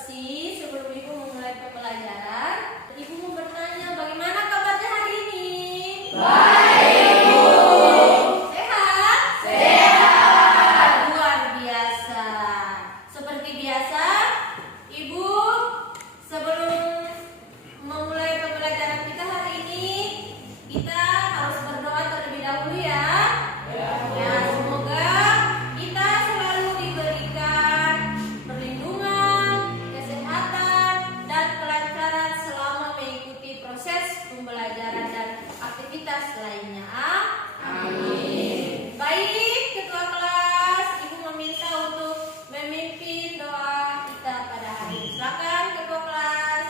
bersih sebelum Ibu memulai pembelajaran. Ibu mau bertanya, bagaimana kabarnya hari ini? Baik, Bu. Sehat? Sehat. Luar biasa. Seperti biasa, Ibu sebelum memulai pembelajaran kita hari ini, kita harus berdoa terlebih dahulu ya. Ya, semoga kita selalu diberikan perlindungan, kesehatan, dan kelancaran selama mengikuti proses pembelajaran dan aktivitas lainnya. Amin. Baik, Ketua kelas, Ibu meminta untuk memimpin doa kita pada hari ini. Silakan Ketua kelas.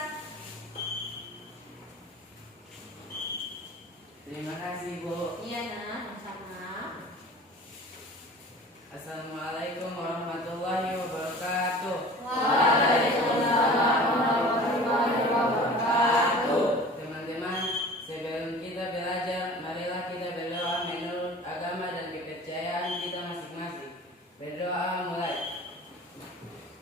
Terima kasih, Bu. Iya, Nak, sama-sama. Assalamualaikum warahmatullahi wabarakatuh. Waalaikumsalam warahmatullahi wabarakatuh. Teman-teman, sebelum kita belajar, marilah kita berdoa menurut agama dan kepercayaan kita masing-masing. Berdoa mulai.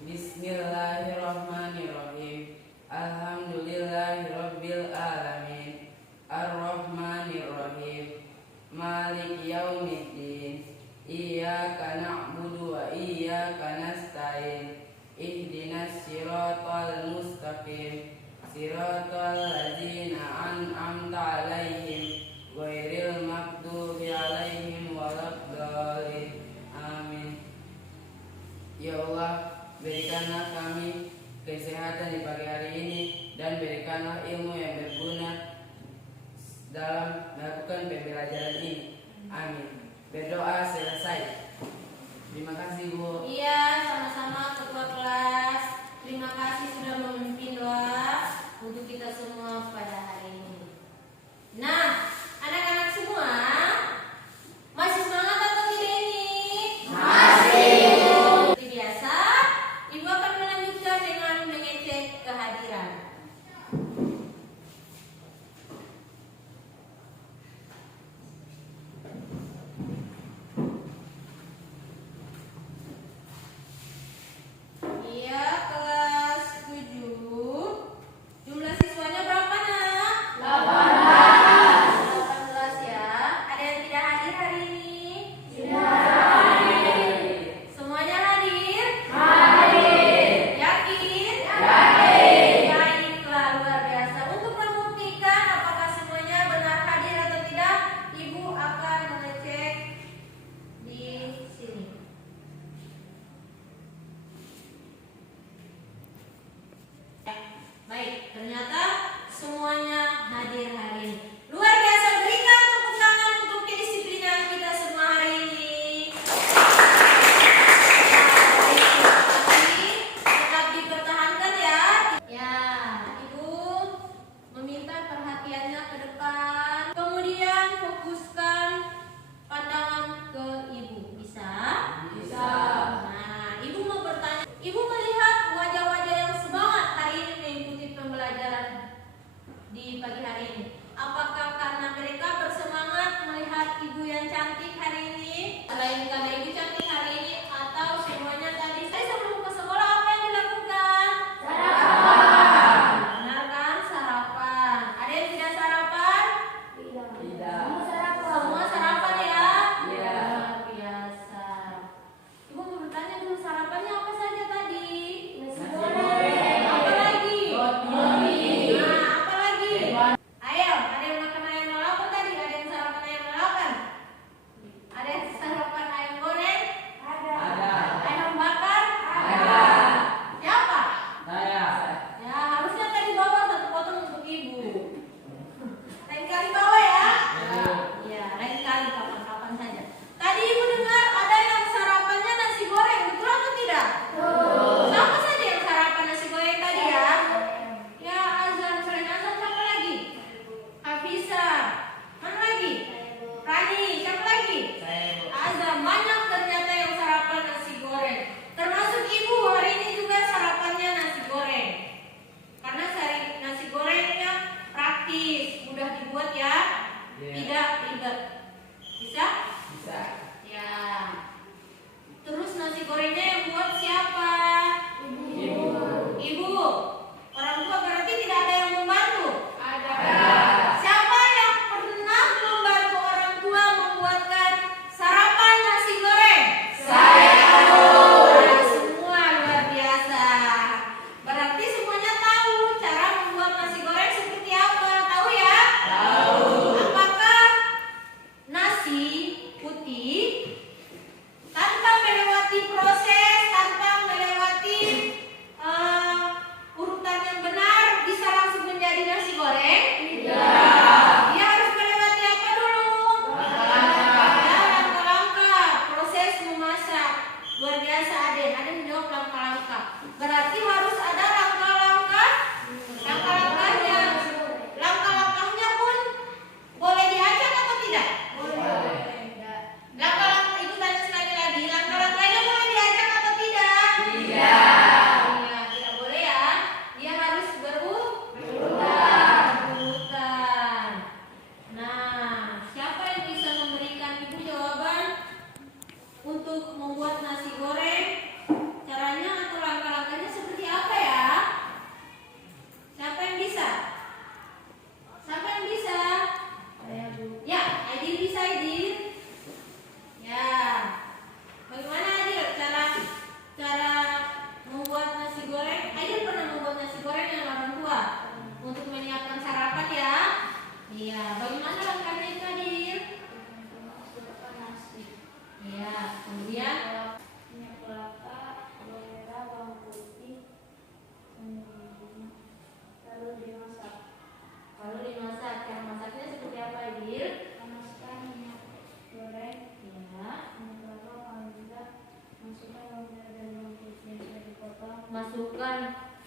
Bismillahirrahmanirrahim. Alhamdulillahirabbil alamin. Ar-Rahmanirrahim. Maliki yaumiddin. Iyyaka na'budu wa iyyaka nasta'in. Ihdinas siratal mustaqim. Siratal ladzina an'amta 'alaihim ghairil maghdubi 'alaihim waladdallin. Amin. Ya Allah, berikanlah kami kesehatan di pagi hari ini dan berikanlah ilmu yang berguna dalam melakukan pembelajaran ini. Amin. Berdoa selesai. Terima kasih, Bu. Iya, sama-sama Ketua kelas. Terima kasih sudah memimpin doa untuk kita semua pada hari ini. Nah, anak-anak semua, masih semangat atau tidak ini? Masih. Seperti biasa, Ibu akan melanjutkan dengan mengecek kehadiran. Iya, kelas 7. Jumlah siswanya berapa, Nak? 18 ya. Ada yang tidak hadir hari ini? Semuanya hadir? Yakin? Baiklah, luar biasa. Untuk membuktikan apakah semuanya benar hadir atau tidak, Ibu akan mengecek di sini. Baik, ternyata semuanya hadir hari ini. Luar biasa, berikan tepuk tangan untuk kedisiplinan kita semua hari ini. Tapi tetap dipertahankan ya. Ya, Ibu meminta perhatiannya ke depan. Kemudian fokuskan pandangan ke Ibu. Bisa? Bisa. Nah, Ibu mau bertanya. Ibu melihat wajah-wajah yang semangat hari ini mengikuti pembelajaran di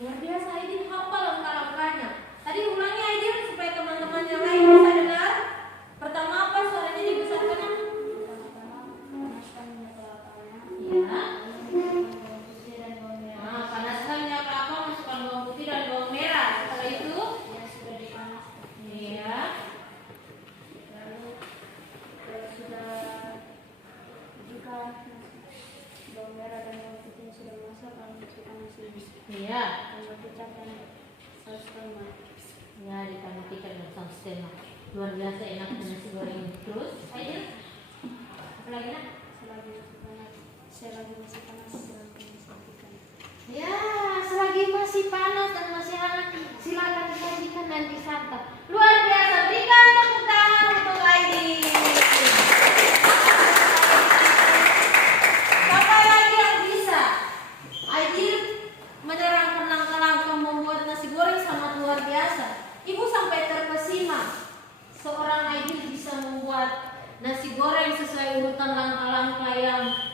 luar biasa Aidil hafal langkah-langkahnya. Tadi ulangi Aidil supaya teman-teman yang lain bisa dengar. Pertama apa suaranya dibesarkan? Iya. Nah, panaskan minyak kelapa, masukkan bawang putih dan bawang merah. Setelah itu sudah dipanaskan. iya. Lalu sudah jika bawang merah dan bawang putih sudah masak, lalu masukkan nasi. Iya. Tambah kecap dan saus tomat. Ya, ditambah kecap dan saus tomat. Luar biasa enaknya nasi goreng. Terus, Aidil? Apa lagi nak? Selagi masih panas, selagi masih ikan. Ya, selagi masih panas dan masih hangat, silakan disajikan dan disantap. Luar biasa, berikan tepuk tangan untuk Aidil. Siapa lagi yang bisa? Aidil menerangkan langkah-langkah membuat nasi goreng sangat luar biasa. Ibu sampai terkesima. Seorang Aidil bisa membuat nasi goreng sesuai urutan langkah-langkah yang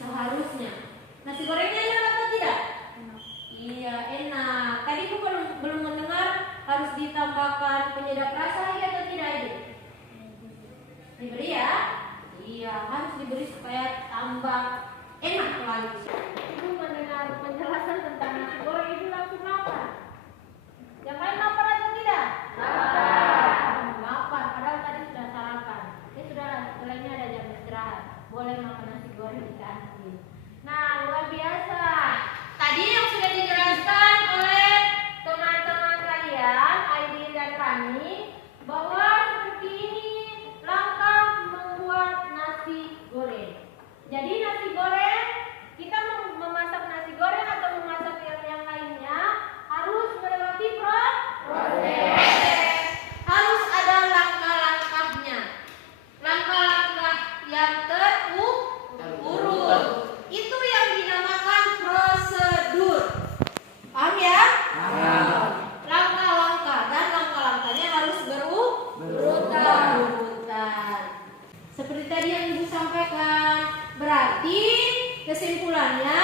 seharusnya. Nasi gorengnya enak atau tidak? Enak. Iya, enak. Tadi aku belum mendengar harus ditambahkan penyedap rasa ya atau tidak Aidil? Diberi ya? Iya, harus diberi supaya tambah enak lagi. Ibu mendengar penjelasan tentang nasi goreng, ibu langsung lapar. Yang lain lapar atau tidak? Lapar, padahal tadi sudah sarapan. Ya sudah, setelah ini ada jam istirahat. Boleh makan nasi goreng di kantin. Nah, luar biasa. Tadi yang sudah dijelaskan oleh teman-teman kalian, Aidil dan Rani, bahwa seperti ini langkah membuat nasi goreng. Jadi nasi goreng, kita memasak nasi goreng atau memasak yang lainnya harus melewati proses. Harus ada langkah-langkahnya. Langkah-langkah yang terurut. Itu yang dinamakan prosedur. Paham ya? Langkah-langkah dan langkah-langkahnya harus berurutan. Seperti tadi yang Ibu sampaikan. Berarti kesimpulannya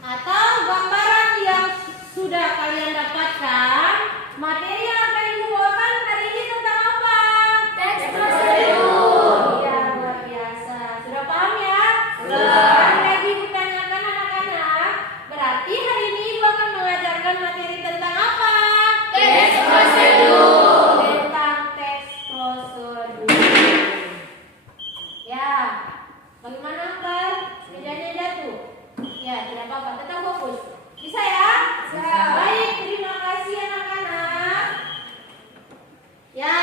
atau gambaran yang sudah kalian dapatkan, materi yang akan Ibu bawakan hari ini tentang apa? Teks prosedur. Iya, luar biasa. Sudah paham ya? Sudah. Lagi Ibu tanyakan anak-anak, berarti hari ini Ibu akan mengajarkan materi tentang apa? Teks prosedur. Tentang teks prosedur. Ya, bagaimana Angkar? Mejanya jatuh? Ya, tidak apa-apa, tetap fokus. Bisa ya? Bisa. Baik, terima kasih anak-anak. Ya,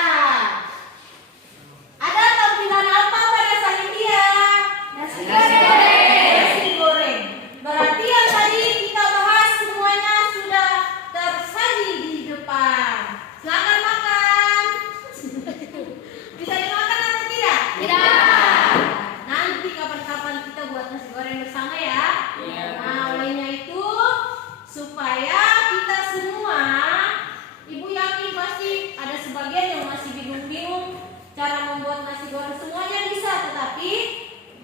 ada tampilan apa pada salin dia? Nasi goreng. Nasi goreng. Berarti yang tadi kita bahas semuanya sudah tersaji di depan. Silakan makan. Bisa dimakan atau tidak? Tidak. Nanti kapan-kapan kita buat nasi goreng bersama ya. Iya. Nah, olehnya itu supaya kita semua, Ibu yakin pasti ada sebagian yang masih bingung-bingung cara membuat nasi goreng. Semuanya bisa, tetapi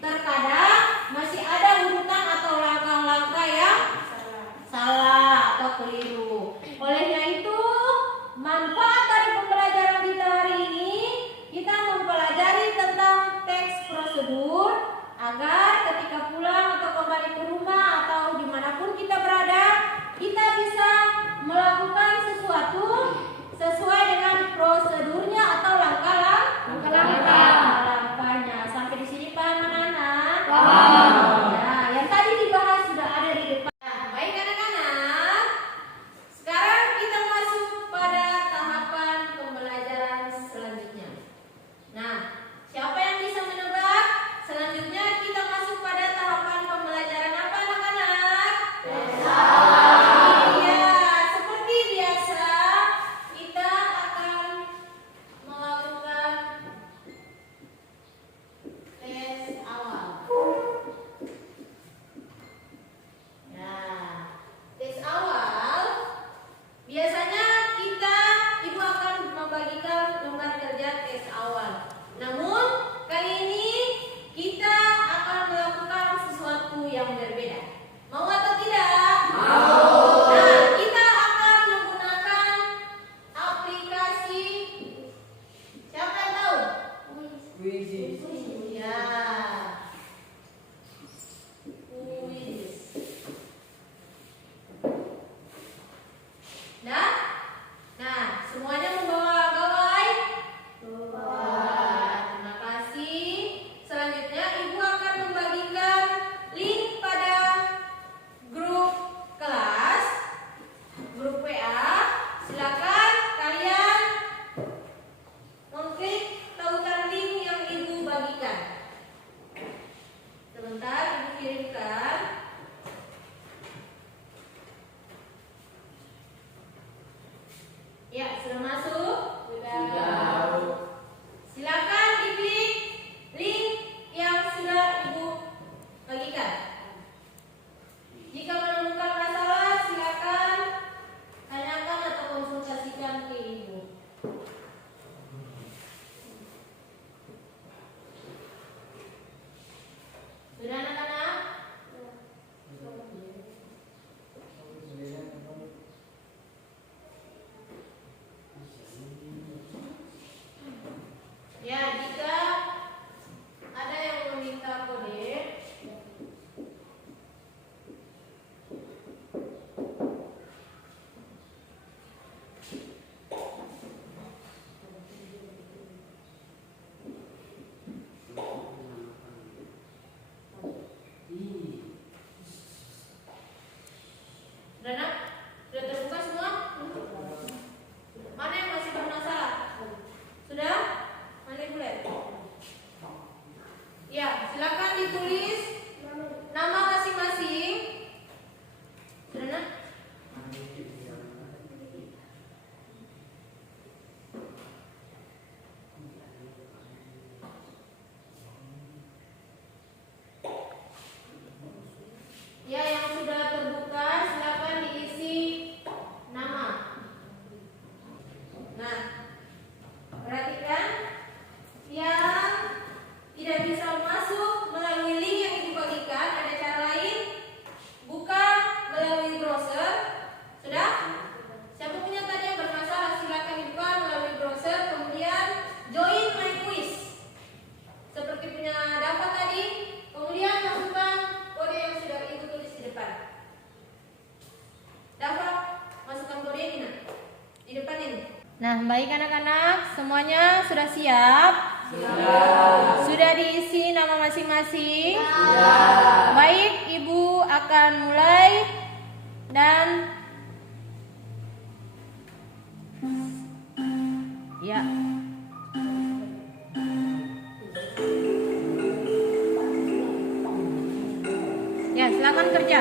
terkadang masih ada urutan atau langkah-langkah yang salah atau keliru. Olehnya itu, manfaat dari pembelajaran kita hari ini, kita mempelajari tentang teks prosedur agar ketika pulang atau kembali ke rumah atau dimanapun kita berada, kita bisa melakukan sesuatu sesuai dengan prosedurnya atau langkah-langkahnya. Sampai di sini paham anak-anak? Paham. Ya, yang Sudah terbuka semua? Mana yang masih bermasalah? Sudah? Mana yang boleh? Ya, silakan ditulis nama masing-masing. Sudah, nak? Ya, yang sudah terbuka silakan diisi nama. Nah, perhatikan yang tidak bisa masuk melalui link yang ibu bagikan, ada cara lain. Buka melalui browser. Sudah? Siapa punya tadi yang bermasalah silakan dibuka melalui browser, kemudian join my quiz. Seperti punya dapat tadi, kemudian masukkan kode yang sudah ibu tulis di depan. Dapat masukkan kode ini nah, di depan ini. Nah, baik anak-anak, semuanya sudah siap? Sudah diisi nama masing-masing? Baik, ibu akan mulai dan ya. Ya, silakan kerja.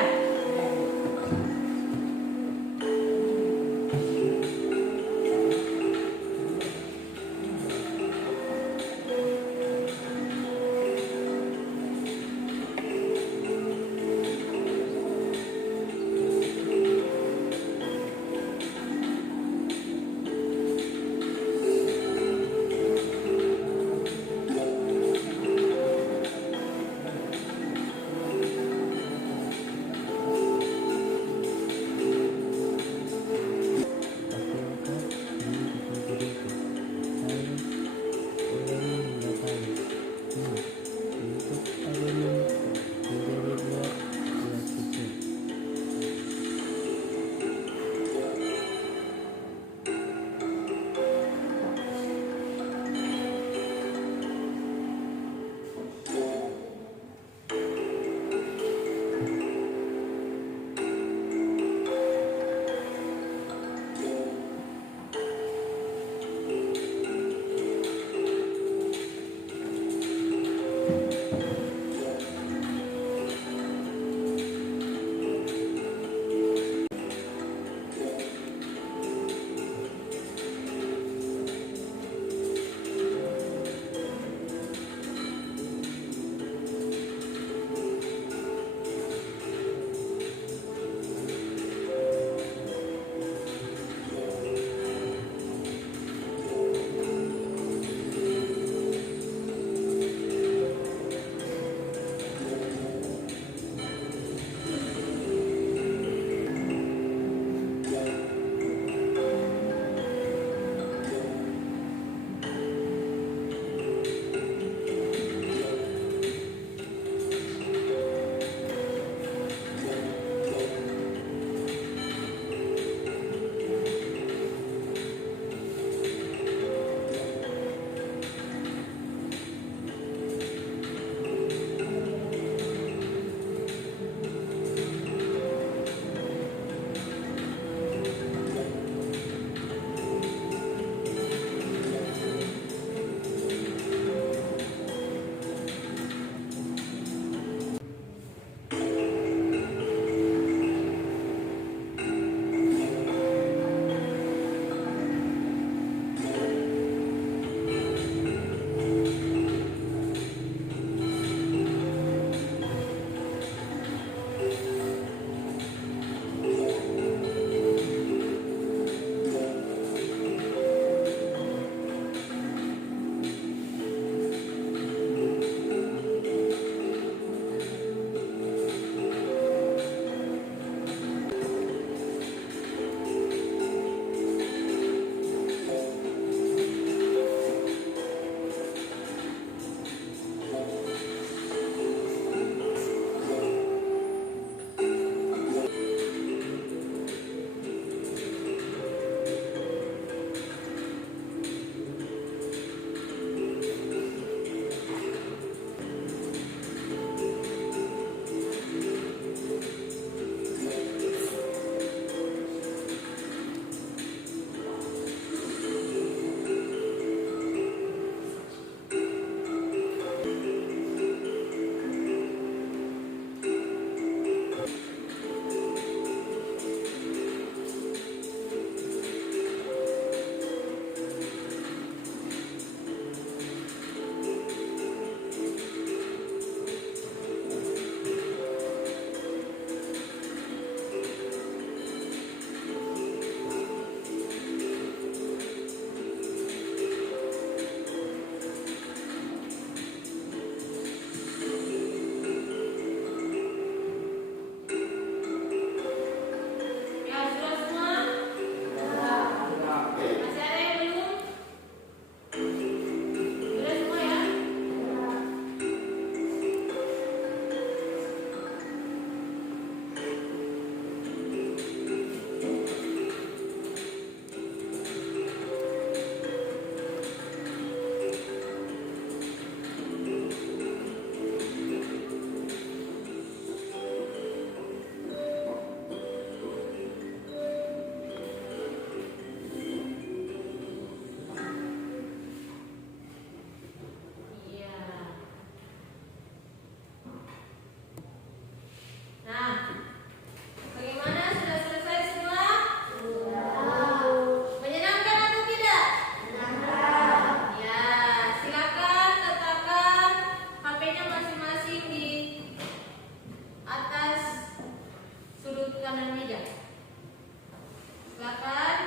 Silakan.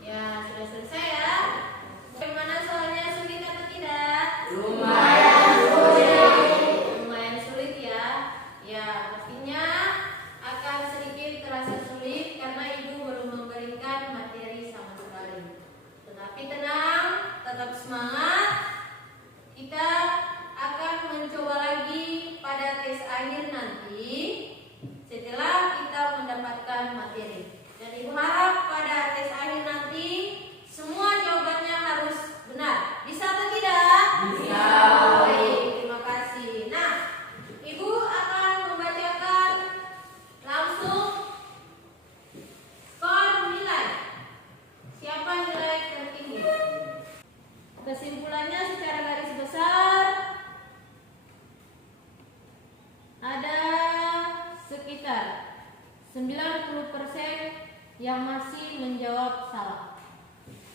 Ya, sudah selesai ya. Bagaimana soalnya, sulit atau tidak? Lumayan sulit ya. Ya, pastinya akan sedikit terasa sulit karena ibu belum memberikan materi sama sekali. Tetapi tenang, tetap semangat. Kita akan mencoba lagi pada tes akhir nanti setelah kita mendapatkan materi. Dan ibu harap pada tes akhir nanti semua jawabannya harus benar. Bisa atau tidak? Bisa. Baik, terima kasih. Nah, ibu akan membacakan langsung skor nilai. Siapa nilai tertinggi? Kesimpulannya secara garis besar ada sekitar 90% yang masih menjawab salah.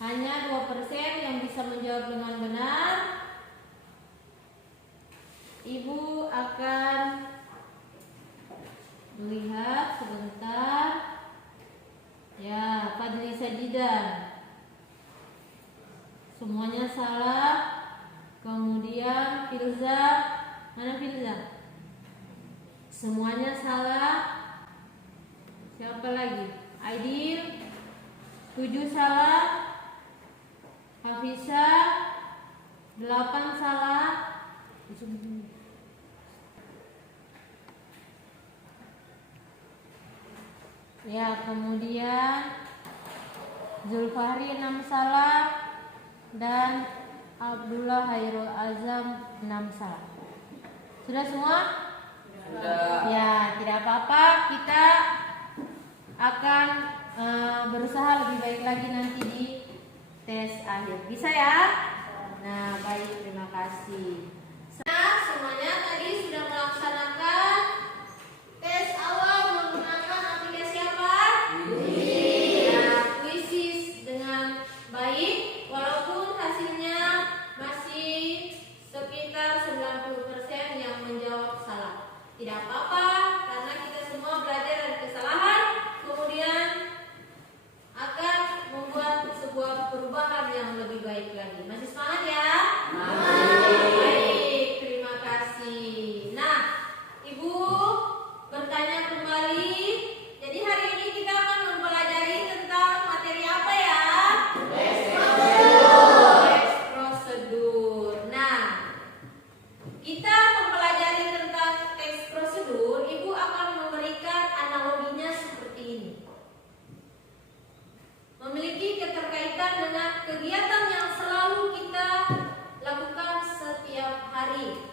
Hanya 2% yang bisa menjawab dengan benar. Ibu akan melihat sebentar. Ya, Fadli Sajidan. Semuanya salah. Kemudian Filza, mana Filza? Semuanya salah. Siapa lagi? Aidil, 7 salah. Hafisa, 8 salah. Ya, kemudian Zulfahri 6 salah dan Abdullah Hairul Azam 6 salah. Sudah semua? Sudah. Ya, tidak apa-apa. Kita akan berusaha lebih baik lagi nanti di tes akhir. Bisa ya? Nah, baik, terima kasih. Nah, semuanya tadi sudah melaksanakan tes awal menggunakan aplikasi apa? Nah, Quizzes dengan baik, walaupun hasilnya masih sekitar 90% yang menjawab salah. Tidak apa-apa, karena kita semua belajar dari kesalahan, kemudian akan membuat sebuah perubahan yang lebih baik lagi. Masih semangat ya? Baik, terima kasih. Nah, Ibu bertanya kembali. Jadi hari ini kita akan mempelajari tentang materi apa ya? Teks prosedur. Nah, kita mempelajari tentang teks prosedur. Ibu akan memberikan analoginya seperti ini. Memiliki keterkaitan dengan kegiatan yang selalu kita lakukan setiap hari,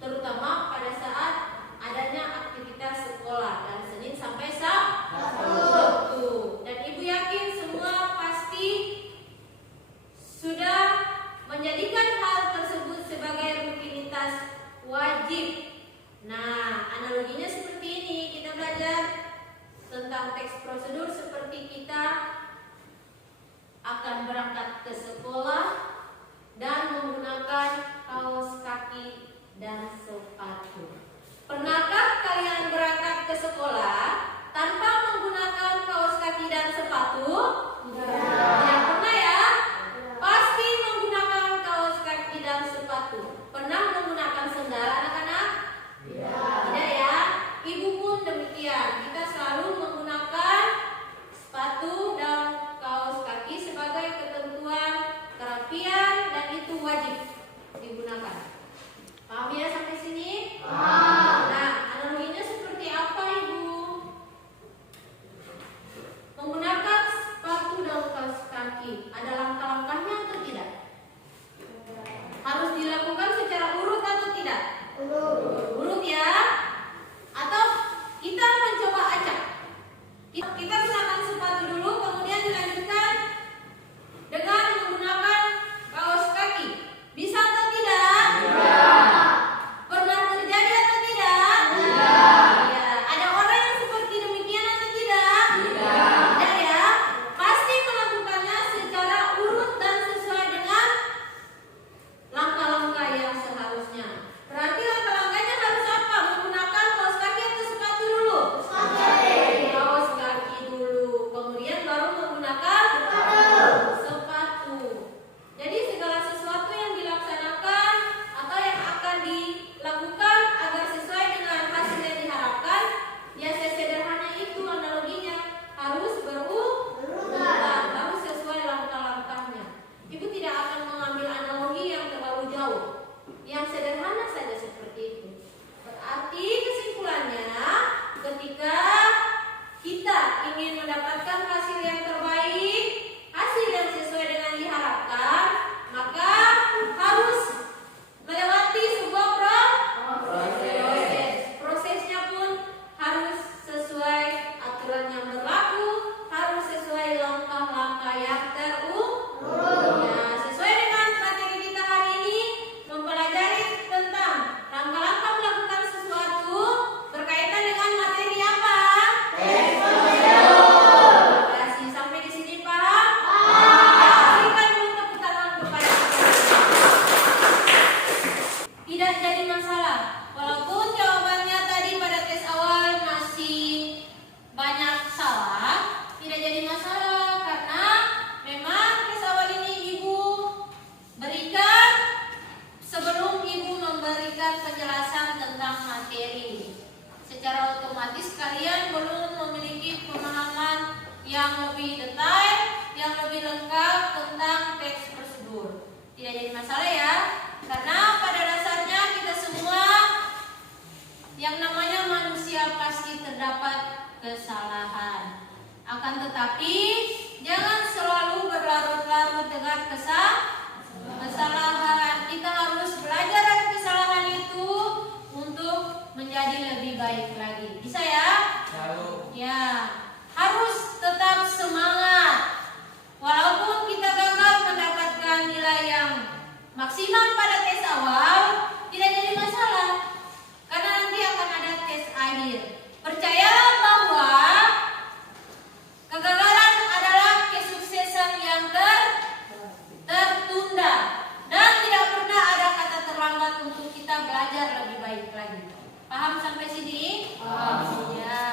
terutama pada saat adanya aktivitas sekolah dari Senin sampai Sabtu. Dan ibu yakin semua pasti sudah menjadikan hal tersebut sebagai rutinitas wajib. Nah, analoginya seperti ini. Kita belajar tentang teks prosedur seperti kita akan berangkat ke sekolah dan menggunakan kaos kaki dan sepatu. Pernahkah kalian berangkat ke sekolah tanpa menggunakan kaos kaki dan sepatu? Tidak pernah ya? Pasti menggunakan kaos kaki dan sepatu. Pernah menggunakan sendal anak-anak? Tidak ya? Ibu pun demikian. Kita selalu menggunakan sepatu dan kaos kaki sebagai ketentuan kerapian dan itu wajib digunakan. Paham ya sampai sini? Nah, analoginya seperti apa Ibu? ingin mendapatkan hasil yang terbaik, hasil yang sesuai dengan diharapkan, maka harus melewati sebuah proses. Prosesnya pun harus sesuai aturan yang berlaku, harus sesuai langkah-langkah yang terurut. Ya, sesuai dengan materi kita hari ini, mempelajari tentang langkah-langkah melakukan sesuatu berkaitan dengan materi apa? Terima kasih. Sampai di sini paham? Berikan dulu tepuk tangan kepada kita. Tidak jadi masalah. Walaupun jawabannya tadi pada tes awal masih banyak salah, tidak jadi masalah karena memang tes awal ini Ibu berikan sebelum Ibu memberikan penjelasan tentang materi. Secara otomatis kalian belum memiliki pemahaman yang lebih detail, yang lebih lengkap tentang teks prosedur. Tidak jadi masalah ya, karena pada dasarnya kita semua yang namanya manusia pasti terdapat kesalahan. Akan tetapi jangan selalu berlarut-larut dengan kesalahan. Kita harus belajar dari kesalahan itu untuk menjadi lebih baik lagi. Bisa ya? Tahu. Ya, harus tetap semangat. Walaupun kita gagal mendapatkan nilai yang maksimal pada tes awal, tidak jadi masalah. Karena nanti akan ada tes akhir. Percayalah bahwa kegagalan adalah kesuksesan yang tertunda. Dan tidak pernah ada kata terlambat untuk kita belajar lebih baik lagi. Paham sampai sini? Paham. Ya.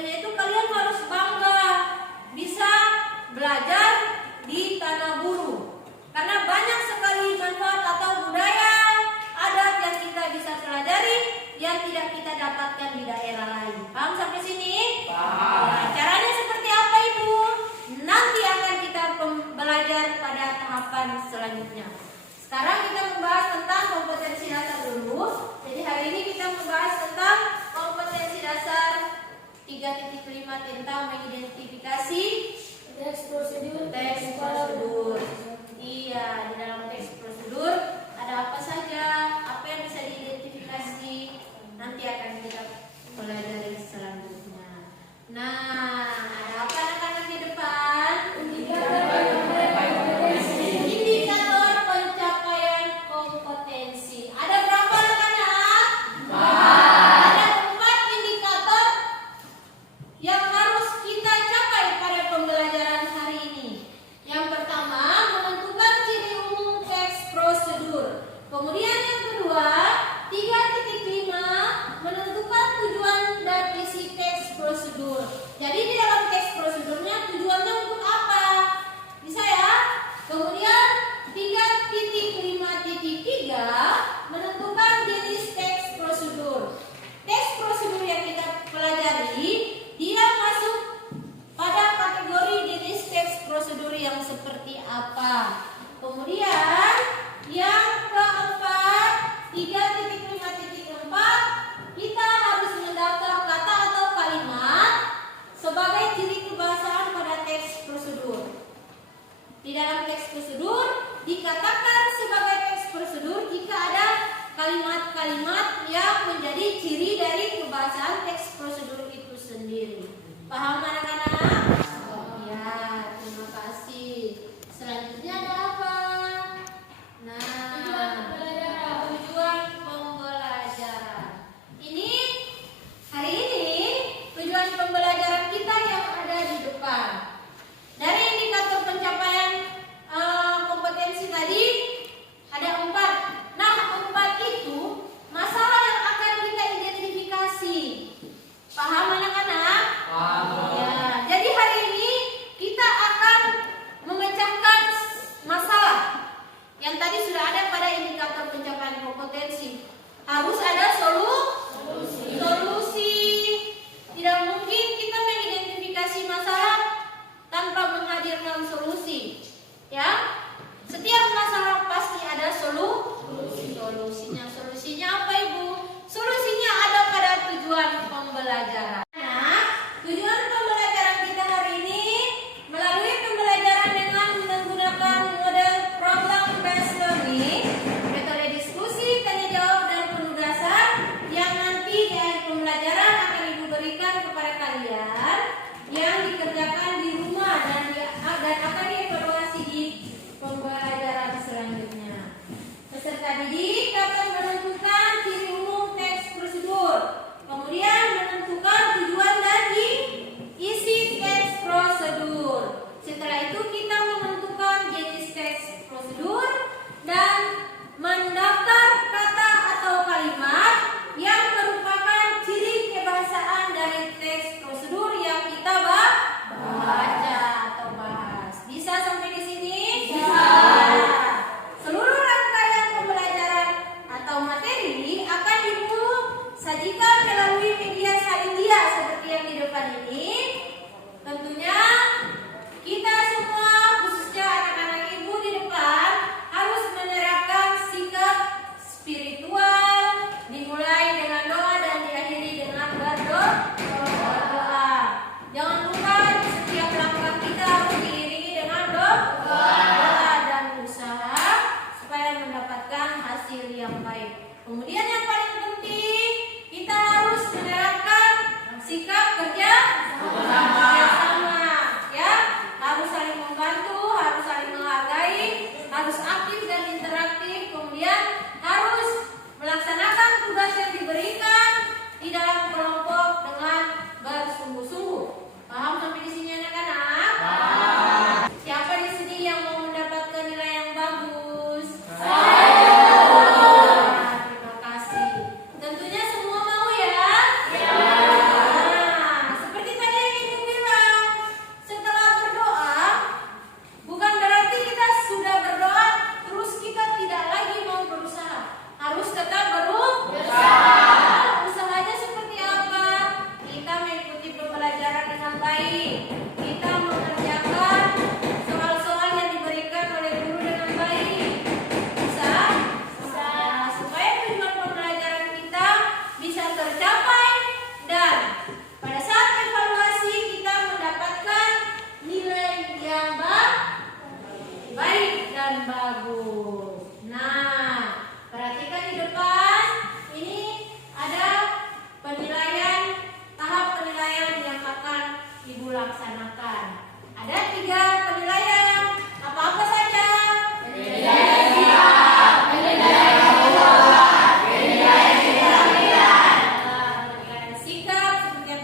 poinnya itu kalian harus bangga bisa belajar di Tanah Buru. Karena banyak sekali manfaat atau budaya adat yang kita bisa pelajari yang tidak kita dapatkan di daerah lain. Paham sampai sini? Paham. Nah, caranya seperti apa Ibu? Nanti akan kita belajar pada tahapan selanjutnya. Sekarang kita membahas tentang kompetensi dasar dulu. Jadi hari ini kita membahas tentang kompetensi dasar 3.5 tentang mengidentifikasi Teks prosedur. teks prosedur. Iya, di dalam teks prosedur ada apa saja, apa yang bisa diidentifikasi, nanti akan kita pelajari selanjutnya. Nah, ada apa anak-anak di depan? Indikator pencapaian kompetensi. Ada berapa anak-anak? Ada 4 indikator yang harus kita capai pada pembelajaran hari ini. Yang pertama, menentukan ciri umum teks prosedur. Kemudian yang kedua, 3.5, menentukan tujuan dan isi teks prosedur. Jadi di dalam teks prosedurnya tujuannya untuk apa? Bisa ya? Kemudian 3.5.3, menentukan jenis teks prosedur. Teks prosedur yang kita pelajari, dia masuk pada kategori jenis teks prosedur yang seperti apa. Kemudian yang keempat, 3.5.4, kita harus mendaftar kata atau kalimat sebagai ciri kebahasaan pada teks prosedur. Di dalam teks prosedur dikatakan sebagai teks prosedur jika ada kalimat-kalimat yang menjadi ciri dari kebahasaan teks prosedur itu sendiri. Paham anak-anak? Ya, terima kasih. Selanjutnya ada apa? Nah, tujuan pembelajaran. Ini hari ini tujuan pembelajaran kita yang ada di depan. Dari indikator pencapaian kompetensi tadi ada 4. Nah, 4 itu masalah yang akan kita identifikasi. Paham anak-anak? Paham. Ya, jadi hari ini kita akan memecahkan masalah yang tadi sudah ada pada indikator pencapaian kompetensi. Harus ada solusi. Tidak mungkin kita mengidentifikasi masalah tanpa menghadirkan solusi. Ya, setiap masalah pasti ada solusinya. Solusinya apa Ibu? Solusinya ada pada tujuan pembelajaran. Nah, tujuan pembelajaran kita hari ini melalui pembelajaran dengan menggunakan model problem based learning, metode diskusi, tanya jawab dan penugasan yang nanti di akhir pembelajaran akan Ibu berikan kepada kalian yang dikerjakan di rumah dan akan dievaluasi di pembelajaran selanjutnya. Peserta didik dapat menentukan ciri umum teks prosedur, kemudian menentukan tujuan dan isi teks prosedur. Setelah itu kita menentukan jenis teks prosedur dan mendaftar kata atau kalimat yang merupakan ciri kebahasaan dari teks prosedur yang kita bahas.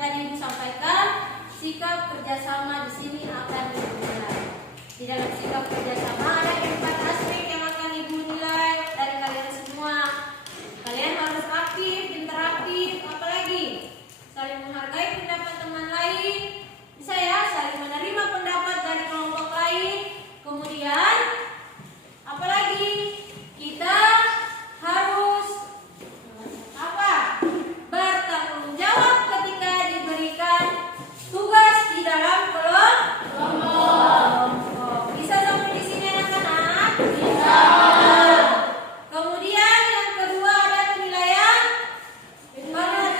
tadi Ibu sampaikan, sikap kerjasama di sini akan Ibu nilai. Di dalam sikap kerjasama ada 4 aspek yang akan Ibu nilai dari kalian semua. Kalian harus aktif, interaktif, apalagi saling menghargai pendapat teman lain. Bisa ya, saling menerima pendapat dari kelompok lain. Kemudian apalagi kita harus apa? Bertanggung jawab ketika diberikan tugas di dalam kelompok. Bisa sampai di sini anak-anak? Bisa. Kemudian yang kedua ada penilaian pada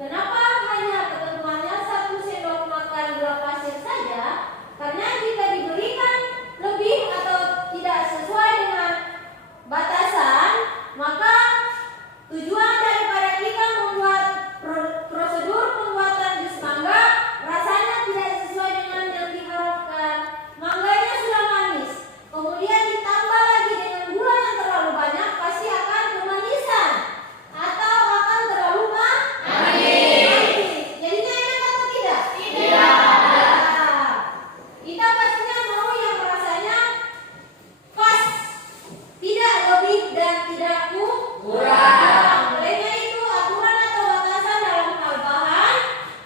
Kenapa hanya ketentuannya 1 sendok makan gula pasir saja? Karena jika diberikan lebih atau tidak sesuai dengan batasan, maka tujuan daripada kita membuat prosedur pembuatan jus mangga rasanya tidak sesuai dengan yang diharapkan. Mangganya sudah manis, kemudian ditambah lagi dengan gula yang terlalu banyak, pasti akan kemanisan atau akan terlalu manis. Jadinya enak atau tidak? Tidak. Kita pastinya mau yang rasanya pas, tidak lebih dan tidak kurang. Olehnya itu aturan atau batasan dalam hal bahan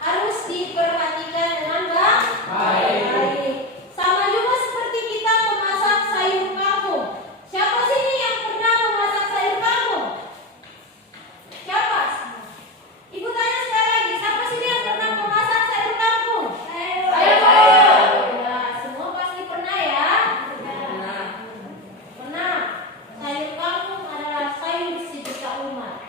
harus diperhatikan dengan baik. Sama juga seperti kita memasak sayur kangkung. Siapa sini yang pernah memasak sayur kangkung? Siapa? Ibu tanya sekali lagi, siapa sini yang pernah memasak sayur kangkung? Ya, semua pasti pernah ya? Pernah. Sayur kangkung adalah sayur sejuta umat.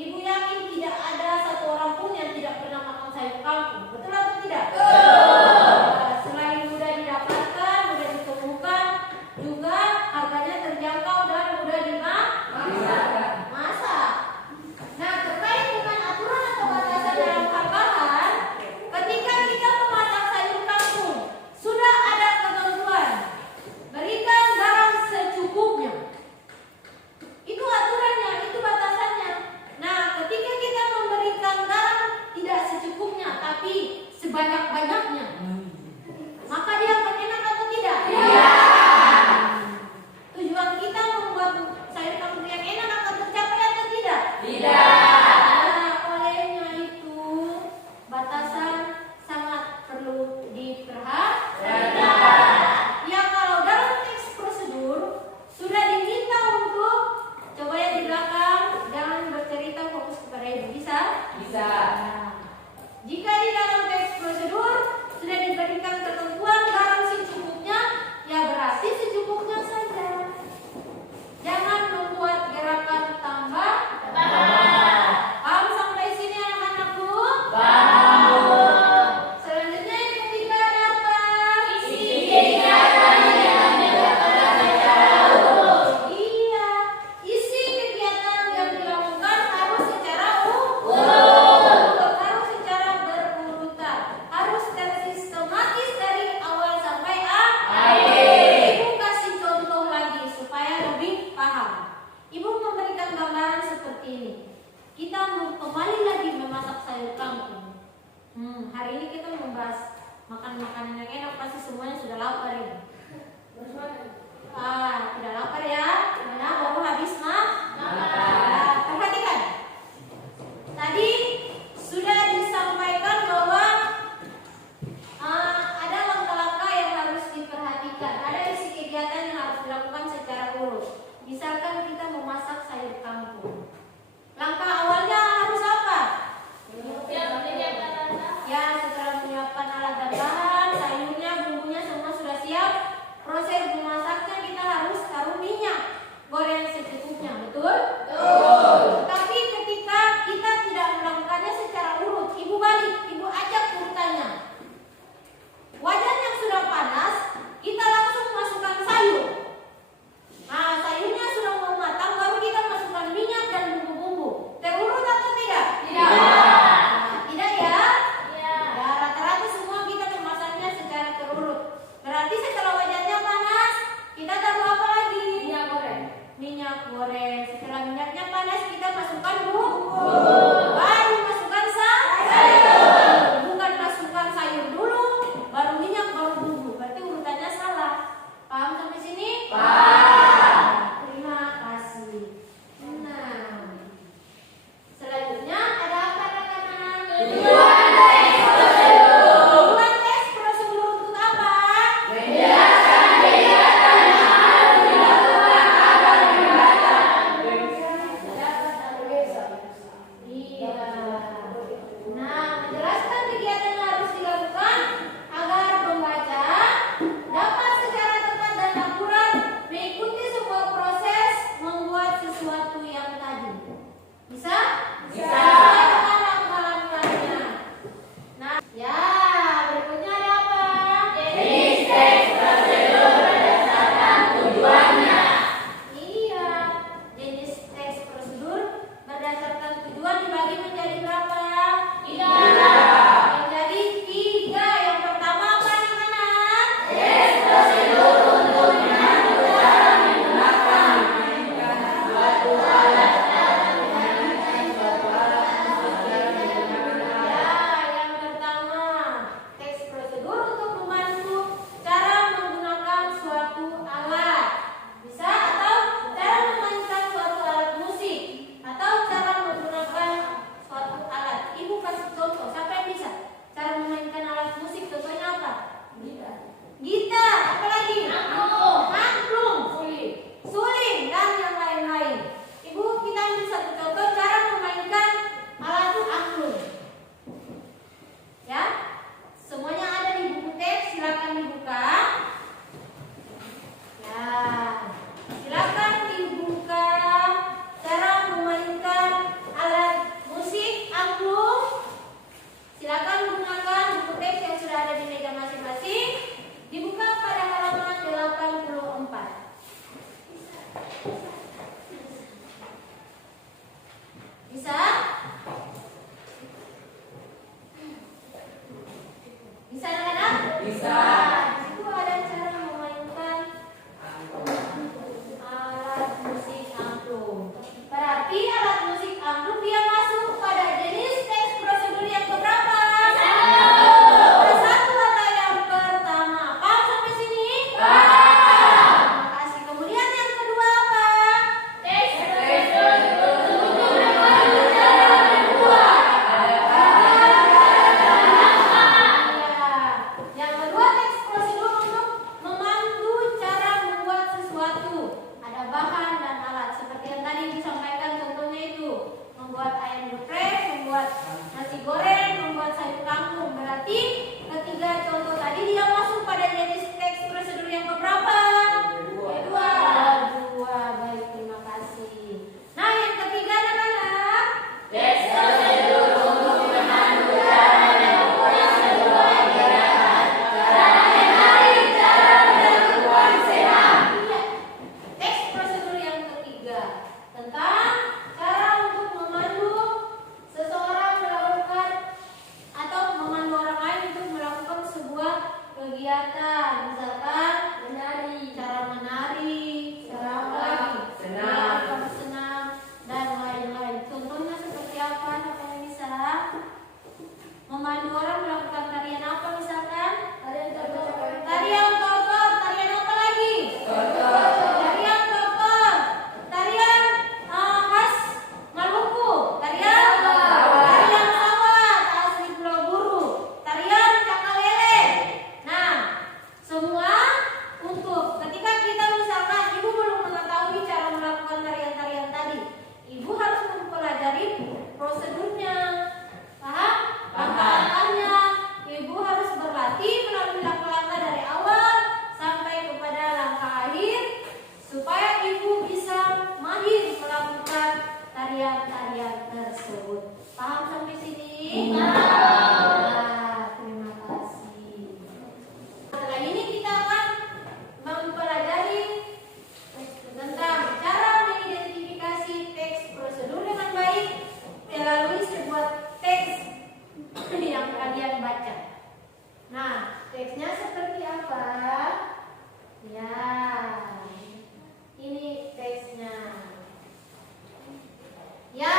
Ibu yakin tidak ada satu orang pun yang tidak pernah makan sayur kangkung. Betul atau tidak? Selain mudah didapatkan, mudah ditemukan, juga harganya terjangkau dan mudah dimasak. Nah, terkait dengan aturan atau batasan dalam hal bahan, ketika kita memasak sayur kangkung, sudah ada ketentuan. Berikan garam secukupnya. Itu aturannya, itu batasannya. Nah, ketika kita memberikan garam tidak secukupnya, tapi sebanyak-banyaknya, maka dia akan enak atau tidak? Tujuan kita membuat sayur kangkung yang enak akan tercapai atau tidak? Nah, olehnya itu batasan sangat perlu diperhatikan. Ya, kalau dalam teks prosedur sudah diminta untuk, coba ya di belakang, jangan bercerita, fokus kepada ibu. Bisa? Nah, jika di dalam teks prosedur sudah diberikan ketentuan garam secukupnya, ya berarti secukupnya saja. Jangan membuat gerakan tambah. Paham sampai sini anak-anakku? Selanjutnya yang ketiga ada apa? Iya, isi kegiatan yang dilakukan harus secara harus secara berurutan, harus tersistematis dari awal sampai akhir. Ibu kasih contoh lagi supaya lebih paham. Ibu memberikan gambaran seperti ini. Kita kembali lagi memasak sayur kangkung. Hari ini kita membahas makan makanan yang enak, pasti semuanya sudah lapar ini. Tidak lapar ya? Karena baru habis makan. Perhatikan. Tadi sudah disampaikan bahwa ada langkah-langkah yang harus diperhatikan. Ada isi kegiatan yang harus dilakukan secara urut. Misalkan kita memasak sayur kangkung. Langkah awalnya harus apa? Ya, setelah menyiapkan alat dan bahan, sayurnya, bumbunya semua sudah siap. Proses memasaknya kita harus taruh minyak goreng secukupnya, betul? Tapi ketika kita tidak melakukannya secara urut, ibu balik, ibu ajak urutannya. Wajan yang sudah panas, kita langsung masukkan sayur. Nah, sayurnya sudah mau matang, baru kita masukkan minyak dan bumbu-bumbu. Terurut atau tidak? Tidak ya? Ya, rata-rata semua kita memasaknya secara terurut. Berarti setelah wajannya panas, kita taruh apa lagi? Minyak goreng. Setelah minyaknya panas, kita masukkan bumbu. Baru masukkan sayur. Bukan masukkan sayur dulu, baru minyak, baru bumbu. Berarti urutannya salah. Paham sampai sini? Terima kasih. Nah, selanjutnya ada apa anak-anak? Tujuan tes prosedur untuk apa? Menjelaskan kegiatan yang harus dilakukan agar dapat desa. Iya. Tetapi alat musik angklung dia masuk pada jenis teks prosedur yang keberapa? Satu atau yang pertama? Paham sampai sini? Terima kasih. Kemudian yang kedua apa? Teks yang kedua teks prosedur untuk memandu cara membuat sesuatu. Ada bahan dan alat seperti yang tadi disampaikan, contohnya itu membuat ayam geprek, membuat nasi goreng, membuat sayur kangkung. Berarti ketiga contoh tadi dia masuk pada jenis teks prosedur yang keberapa? Kedua. Baik, terima kasih. Nah, yang ketiga anak-anak, teks prosedur untuk memandu cara membuat sebuah gerakan, cara menarik, cara melakukan senam. Iya. Teks prosedur yang ketiga tentang cara untuk memandu seseorang melakukan atau memandu orang lain untuk melakukan sebuah kegiatan, misalkan menari, cara menari, cara apa lagi? Melakukan senam dan lain-lain. Contohnya seperti apa? Siapa yang bisa memandu orang melakukan tarian apa misalkan? Tarian tortor. Tarian tortor. Tarian apa lagi? Tarian tortor. Tarian khas Maluku. Tarian sawat asli Pulau Buru. Tarian cakalele. Nah, semua untuk ketika kita misalkan ibu belum mengetahui cara melakukan tarian-tarian tadi, ibu harus mempelajari prosedurnya. Paham? Langkah-langkahnya. Ibu harus berlatih melalui langkah-langkah dari awal sampai kepada langkah akhir supaya ibu bisa mahir melakukan tarian-tarian tersebut. Paham sampai sini? Nah, terima kasih. Setelah ini kita akan mempelajari tentang cara mengidentifikasi teks prosedur dengan baik melalui sebuah teks yang kalian baca. Nah, teksnya seperti apa? Ya, ini teksnya. Ya,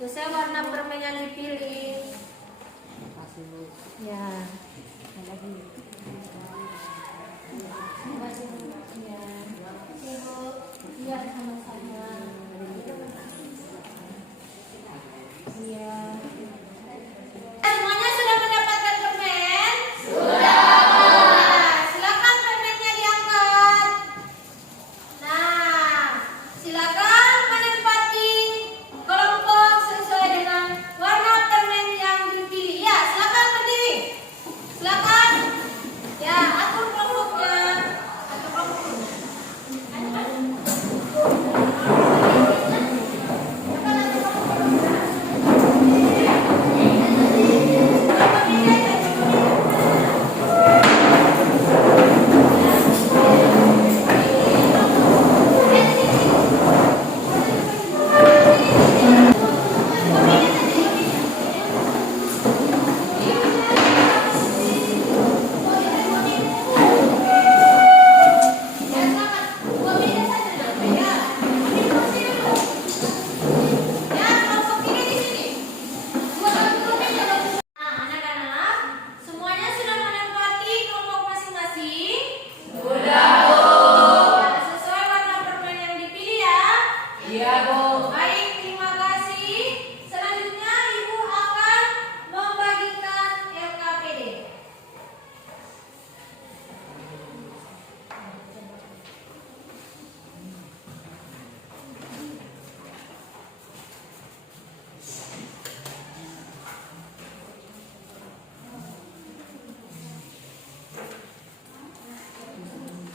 Selesai warna permen yang dipilih. Ya. Ya. Ibu, iya sama-sama. Iya. Semuanya sudah mendapatkan permen? Sudah. Silakan permennya diangkat. Nah, silakan menempati kelompok sesuai dengan warna permen yang dipilih. Ya, silakan berdiri. Silakan. Ya, atur kelompoknya. Atur kelompok. Anak-anak, semuanya sudah menempati kelompok masing-masing? Sesuai warna permen yang dipilih ya? Iya, Bu. Baik, terima kasih. Selanjutnya Ibu akan membagikan LKPD.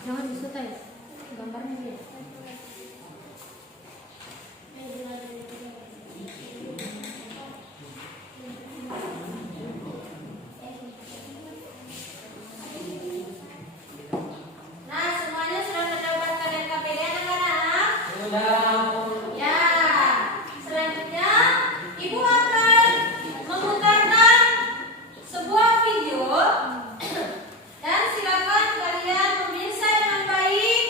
Jangan disutai, gambarnya dia. Nah, semuanya sudah mendapatkan LKPD anak-anak? Ya, selanjutnya Ibu akan memutarkan sebuah video dan silakan kalian pemirsa dengan baik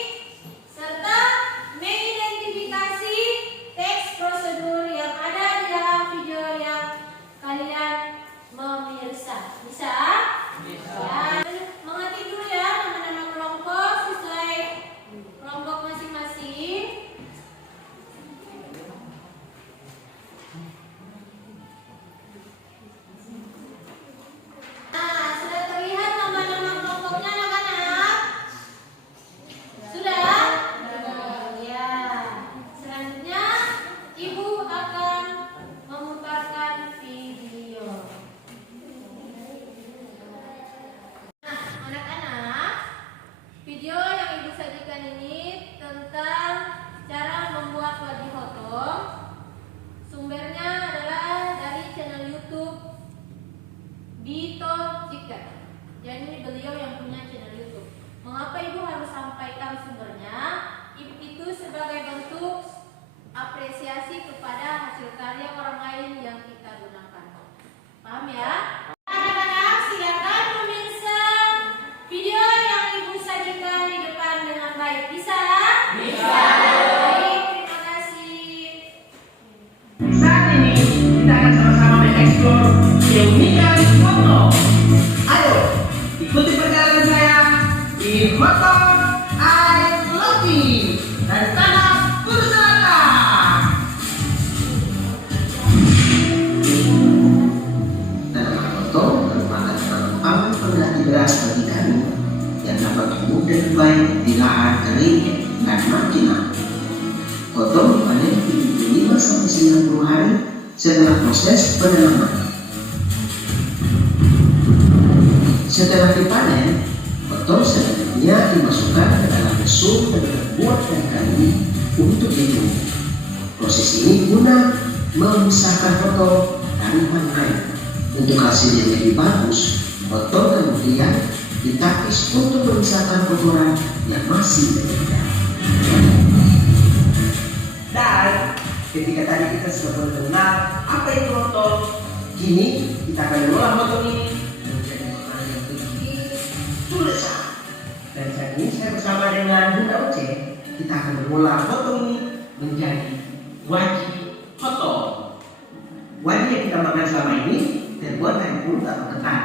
serta mengidentifikasi teks prosedur yang ada di dalam video yang kalian memirsa. Bisa? Ya, mengetik dulu ya nama-nama kelompok sesuai kelompok masing-masing. Nah, sudah terlihat nama-nama kelompoknya anak-anak? Sudah? Ya. Selanjutnya Ibu akan memutarkan video. Nah, anak-anak, video yang Ibu sajikan ini tentang cara membuat wajah hotong. Sumbernya adalah dari channel YouTube Dito Jika. Jadi beliau yang punya channel YouTube. Mengapa Ibu harus sampaikan sumbernya? Itu sebagai bentuk apresiasi kepada hasil karya orang lain yang kita gunakan. Paham ya? Anak-anak, silakan pemirsa video yang Ibu sajikan di depan dengan baik. Bisa? Bisa. Baik, terima kasih. Saat ini kita akan sama-sama mengeksplor keunikan foto. Ayo, ikuti perjalanan saya di foto I Love You dari tanah Guru Selatan. Tanaman foto merupakan tanaman pengganti beras bagi kami yang dapat tumbuh dengan baik di lahan kering dan marginal. Foto dipanen 75-90 hari setelah proses penanaman. Setelah dipanen, foto selanjutnya dimasukkan ke dalam mesum dan terbuatkan kayu untuk ditumbuh. Proses ini guna memisahkan foto dari panen. Untuk hasil yang lebih bagus, foto kemudian ditapis untuk memisahkan kotoran yang masih menempel. Dan ketika tadi kita sudah mengenal apa itu foto, kini kita akan mengolah foto ini menjadi makanan yang tinggi tulisan. Dan saat ini saya bersama dengan Bunda Uce, kita akan mengolah foto ini menjadi wajib foto. kita makan selama ini terbuat dari pulut atau ketan.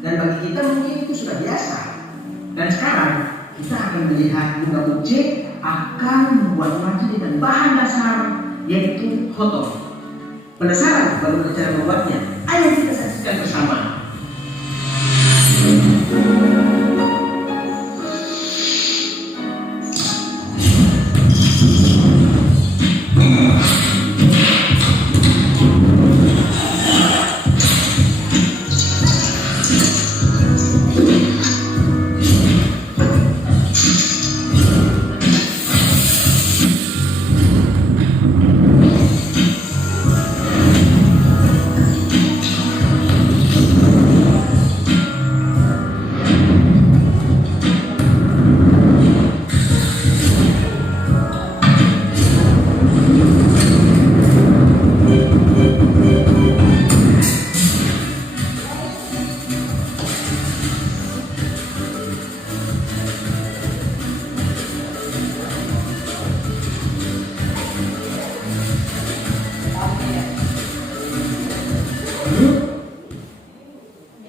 Dan bagi kita mungkin itu sudah biasa. Dan sekarang kita akan melihat bunga muce akan membuat roti dengan bahan dasar yaitu hotdog. Penasaran bagaimana cara membuatnya? Ayo kita saksikan bersama.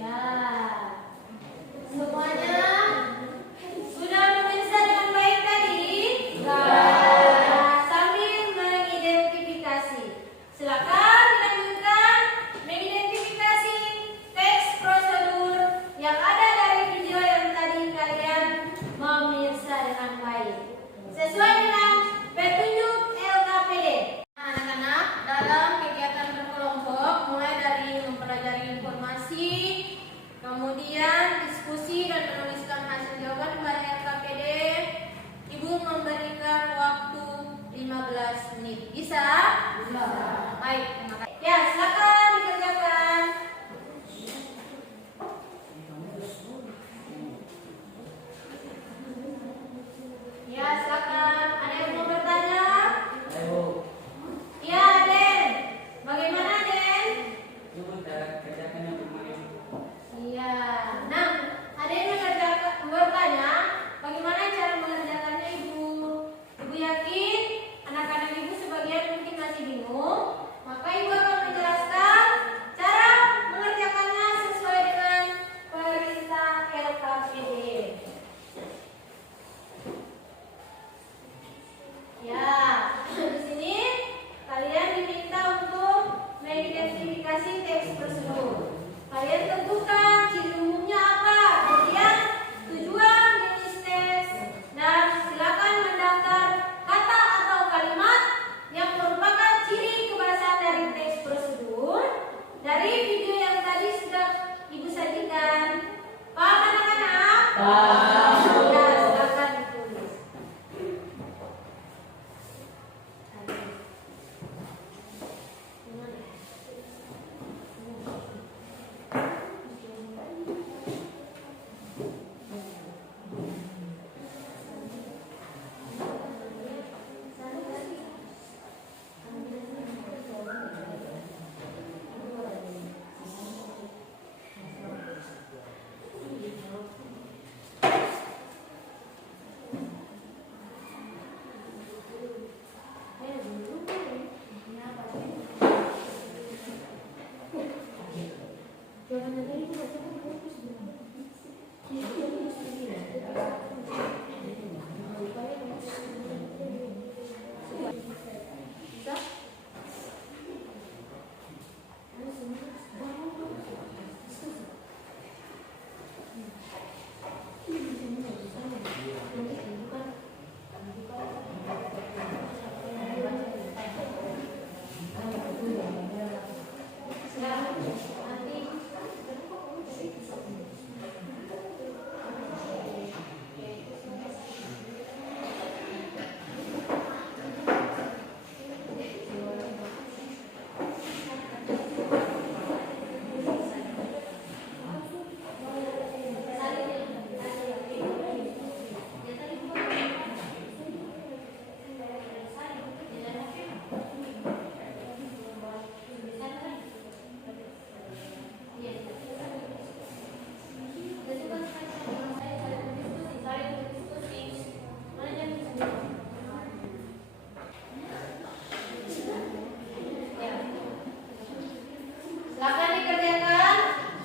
Ya, semuanya sudah memeriksa dengan baik tadi? Sambil mengidentifikasi. Silakan dilanjutkan mengidentifikasi teks prosedur yang ada dari video yang tadi kalian memeriksa dengan baik. Sesuai dengan petunjuk LKPD. Anak-anak dalam kegiatan berkelompok mulai dari mempelajari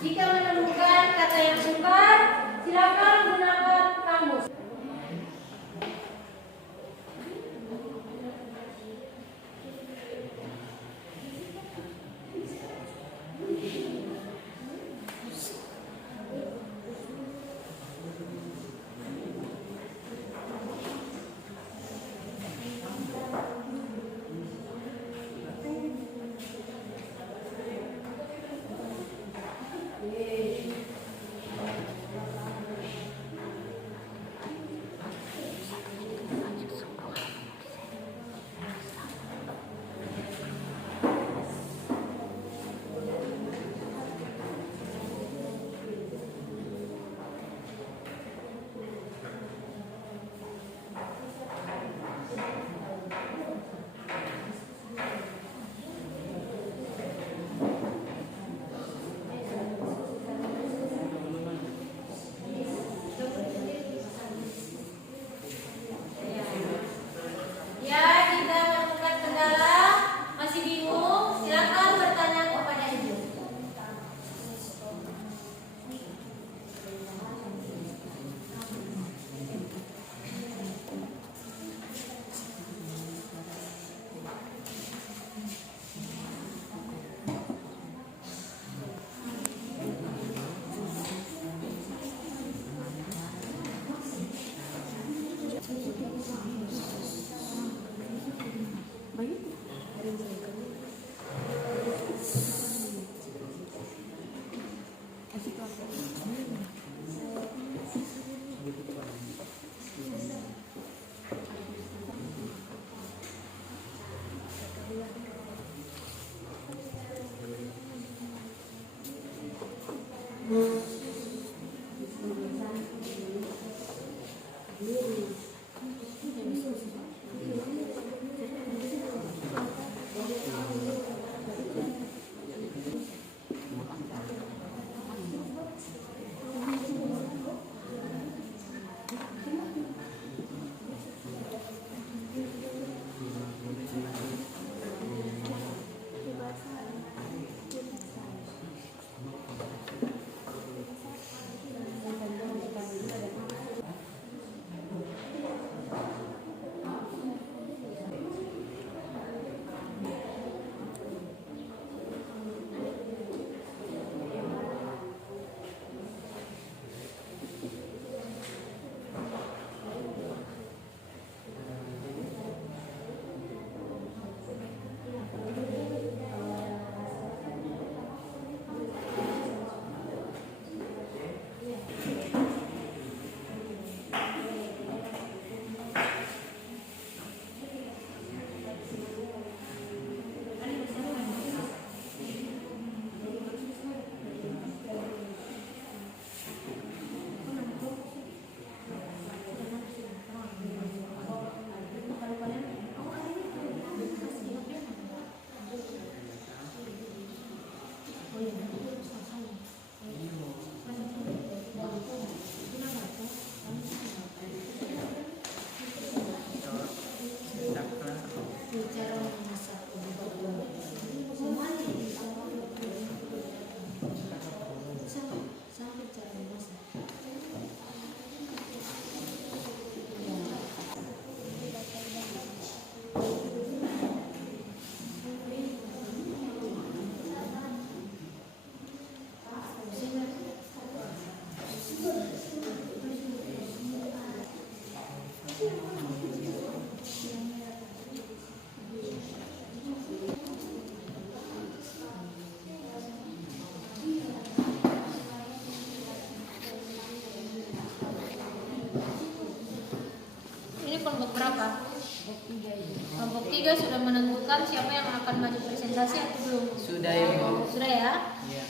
Jika menemukan kata yang sukar, silakan gunakan kamus. Kelompok berapa? Kelompok 3 sudah menentukan siapa yang akan maju presentasi atau belum? Sudah ya, Ibu. Sudah ya? Iya.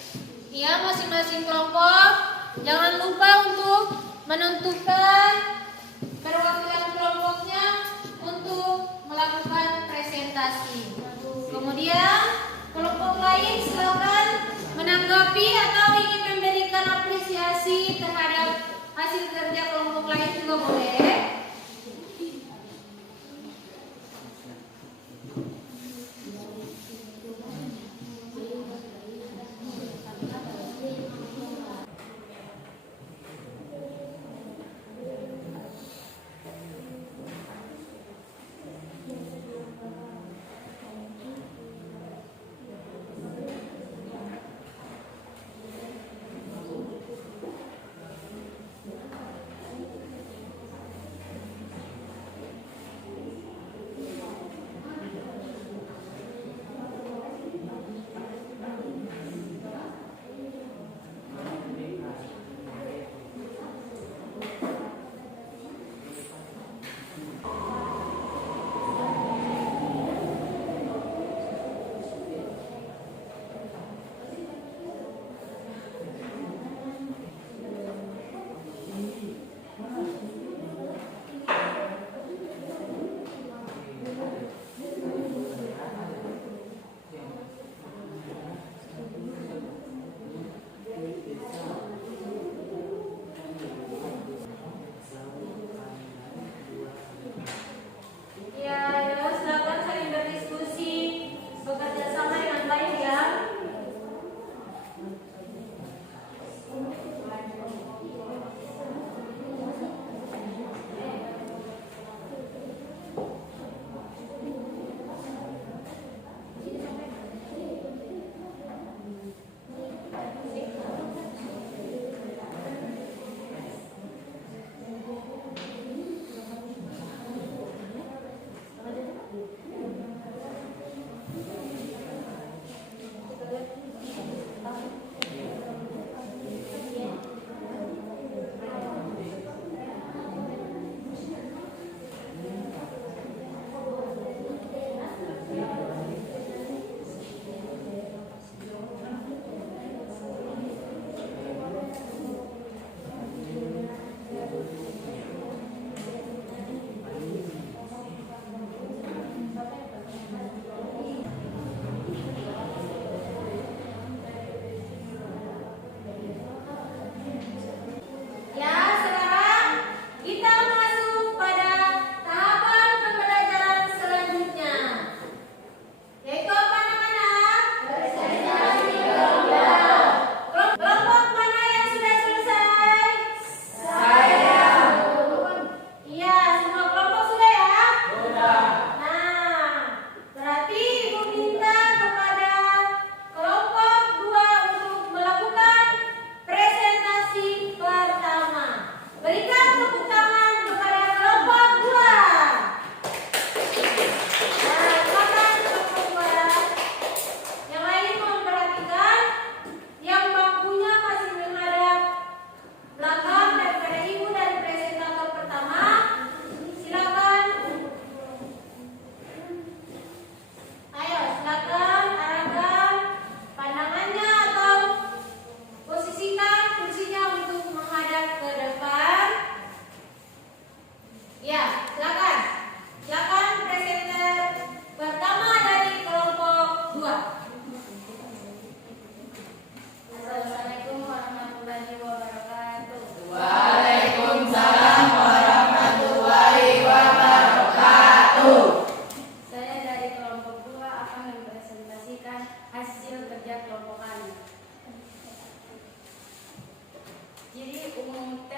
Iya, masing-masing kelompok jangan lupa untuk menentukan perwakilan kelompoknya untuk melakukan presentasi. Kemudian kelompok lain silakan menanggapi atau ingin memberikan apresiasi terhadap hasil kerja kelompok lain juga boleh.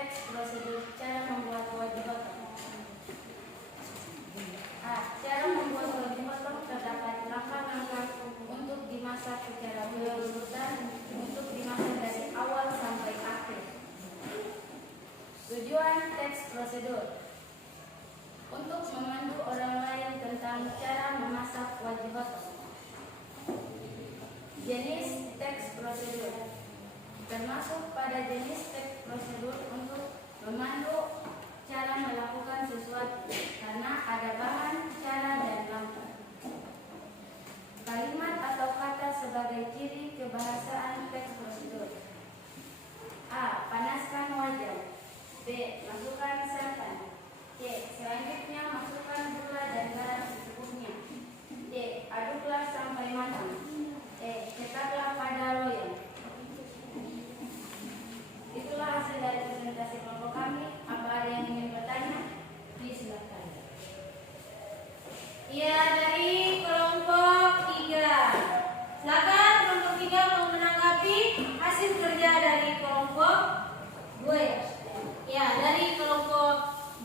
teks prosedur cara membuat wajib potong. A. Cara membuat wajib potong terdapat langkah-langkah untuk dimasak secara berurutan untuk dimasak dari awal sampai akhir. Tujuan teks prosedur untuk memandu orang lain tentang cara memasak wajib potong. Jenis teks prosedur termasuk pada jenis teks prosedur untuk memandu cara melakukan sesuatu karena ada bahan, cara, dan langkah. Kalimat atau kata sebagai ciri kebahasaan teks prosedur. A. Panaskan wajan. B. Masukkan santan. C. Selanjutnya masukkan gula dan garam secukupnya. D. Aduklah sampai matang. E. Cetaklah pada loyang. Itulah hasil dari presentasi kelompok kami. Apa ada yang ingin bertanya? Silakan. Iya, dari kelompok 3. Silakan kelompok 3 mau menanggapi hasil kerja dari kelompok 2 ya? Ya, dari kelompok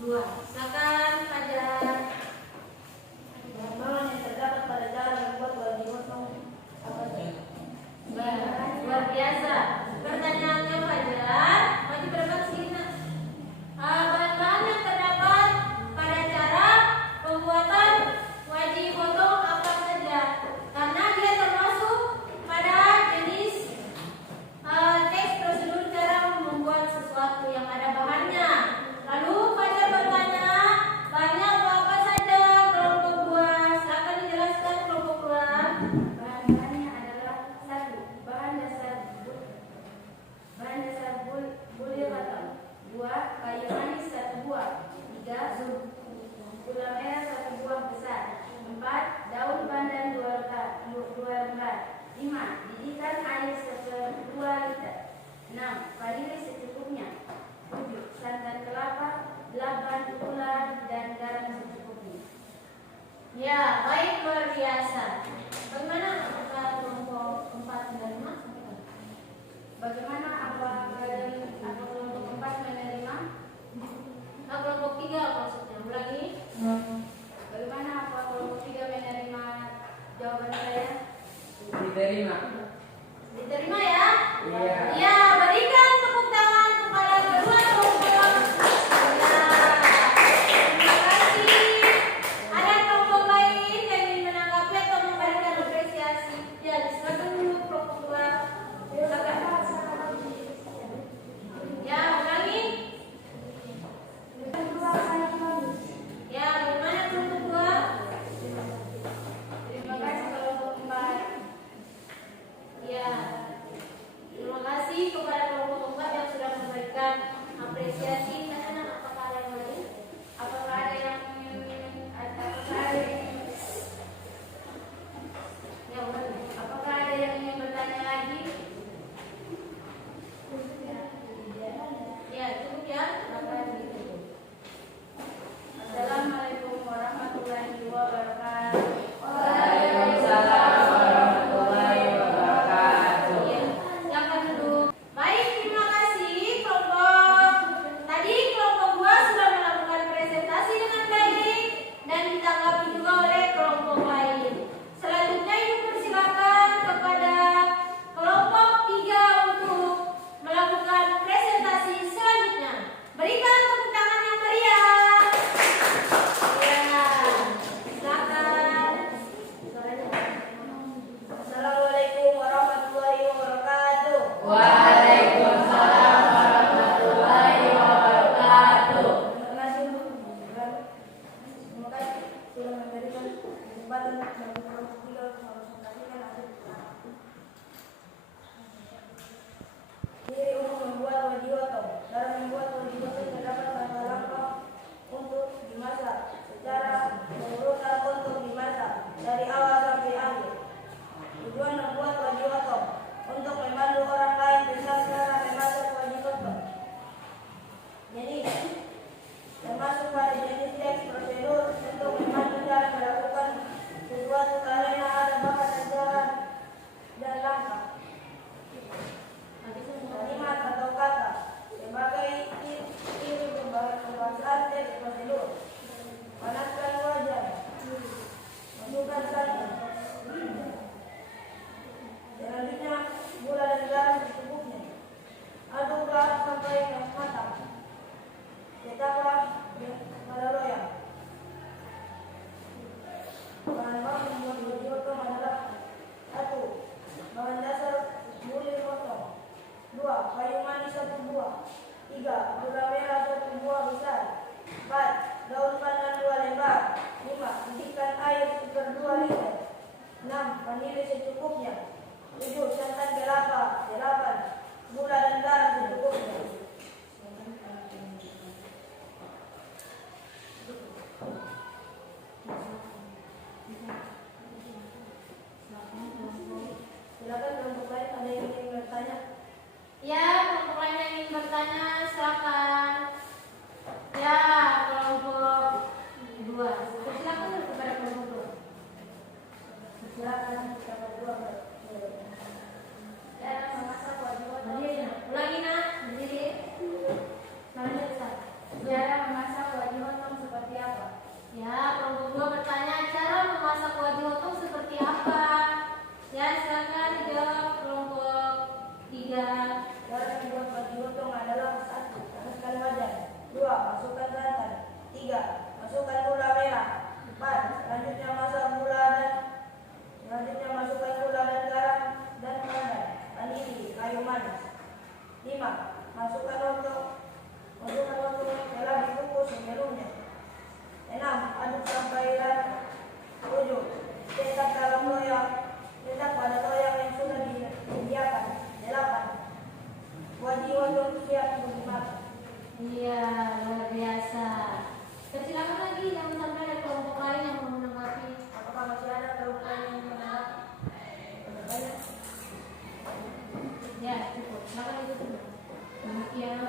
2. Silakan Fajar. Bahan yang terdapat pada cara membuat wajib potong apa saja? Luar biasa. Pertanyaannya Fajar, wajib berapa sih? Bahan-bahan yang terdapat pada cara pembuatan wajib potong apa saja? Karena dia termasuk pada jenis teks prosedur cara membuat sesuatu yang ada bahannya. Lalu Fajar bertanya, bahannya apa saja kelompok 2? Silakan dijelaskan kelompok 2. Bahan-bahannya adalah 1. Bahan dasar bulir matang. 2. Kayu manis 1 buah. 3. Gula merah 1 buah besar. 4. Daun pandan 2 lembar. 5. Didikan air 2 liter. 6. Vanili secukupnya. 7. Santan kelapa. 8. Gula dan garam secukupnya. Ya, baik, luar biasa. Bagaimana apakah kelompok 4 menerima? Bagaimana apa kelompok 4 menerima? Kelompok 3 maksudnya. Ulangi. Bagaimana apa kelompok 3 menerima jawaban saya? Diterima. Diterima ya? Iya. Ya, berikan tepuk tangan kepada kedua kelompok. Ya, terima kasih. Ada kelompok lain yang ingin menanggapi atau memberikan apresiasi? Ya, silakan dulu kelompok 2. Silakan. Ya, ulangi. Ya, bagaimana kelompok 2? Terima kasih kelompok 4. Ya, terima kasih kepada kelompok 4 yang sudah memberikan apresiasi. Anak-anak, apakah ada yang lain? Apakah ada yang Ya, ulangi. apakah ada yang ingin bertanya lagi? Ya, cukup ya. Silakan ditutup. Assalamualaikum warahmatullahi wabarakatuh. Waalaikumsalam warahmatullahi wabarakatuh. Ya, silakan duduk. Baik, terima kasih kelompok tadi kayu manis 1 buah. 3. Gula merah 1 buah besar. 4. Daun pandan 2 lembar. 5. Isikan air 1/2 liter. 6. Vanili secukupnya. 7. Santan kelapa. 8. Gula dan garam secukupnya. Silakan kelompok lain, ada yang ingin bertanya? Ya, kelompok lain yang ingin bertanya, silakan. Ya, kelompok 2. Silakan kepada kelompok 2. Silakan kelompok 2. Cara memasak wajib berdiri. Ulangi nak, berdiri. Namanya besar. Cara memasak wajib otong seperti apa? Ya, kelompok 2 bertanya cara memasak wajib otong seperti apa? Ya, silakan dijawab kelompok 3. Cara membuat wajib otong adalah 1. Panaskan wajan. 2. Masukkan santan. 3. Masukkan gula merah. 4. Selanjutnya masukkan gula dan garam dan pandan, vanili, kayu manis. 5. Masukkan otong yang telah dikukus sebelumnya. 6. Aduk sampai rata. 7. Cetak pada loyang yang sudah disediakan. 8. Wajib otong siap untuk dimakan. Iya, luar biasa. Silakan lagi, jangan sampai ada kelompok lain yang mau menanggapi. Apakah masih ada kelompok lain yang menanggapi? Banyak. Ya, cukup. Silakan itu dulu. Demikian.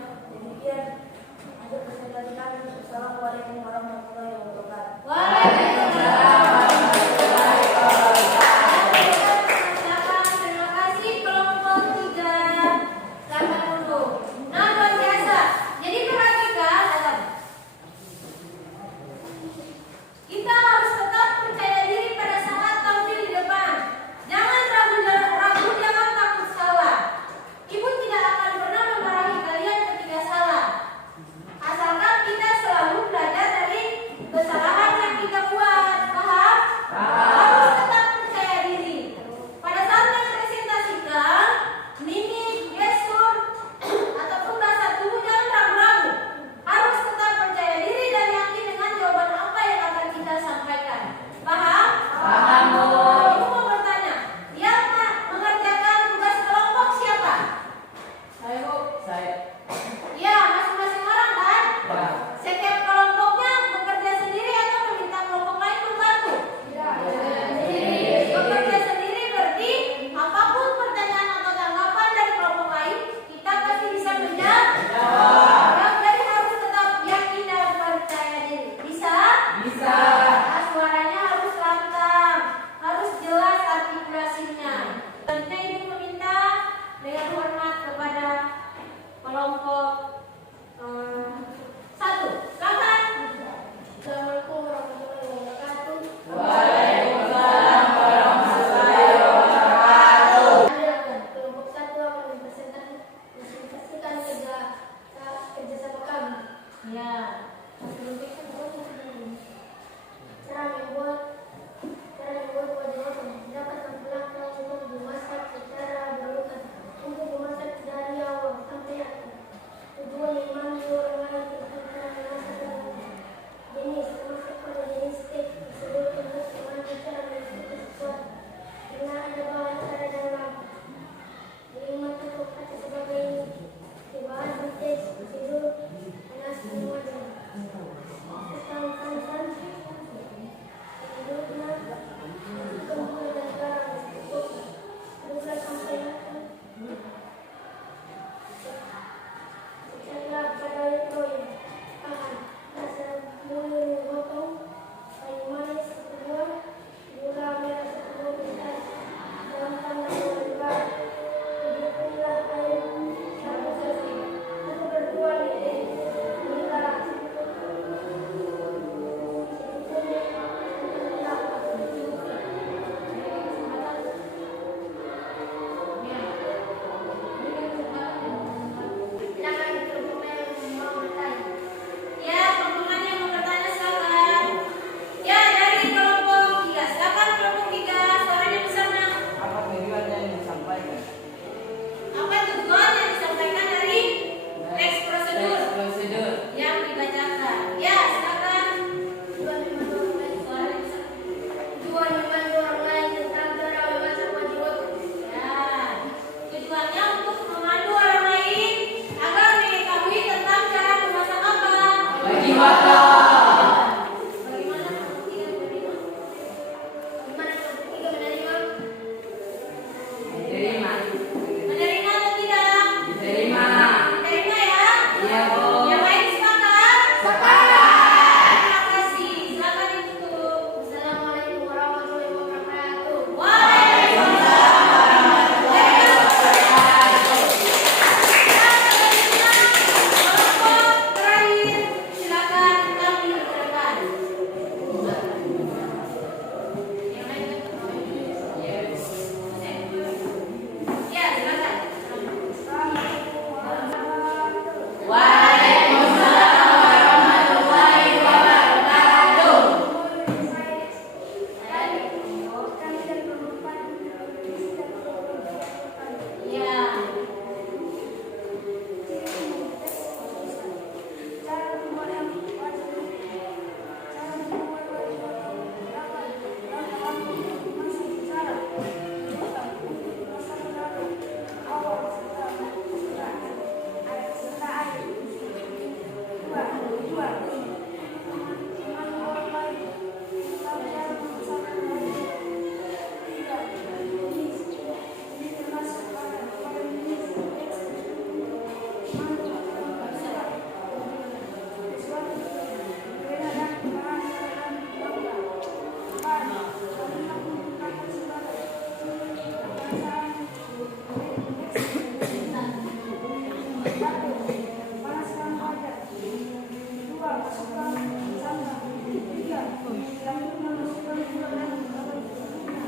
Panaskan wajan. 2. Masukkan santan. 3. Selanjutnya masukkan gula dan garam secukupnya.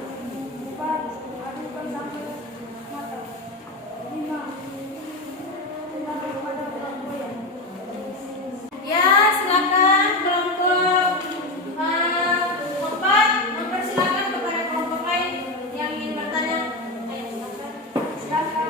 4. Adukkan sampai matang. 5. Tambahkan pada pembuatan. Ya, silakan kelompok 4 mempersilakan kepada kelompok lain yang ingin bertanya. Ayo silakan. Silakan.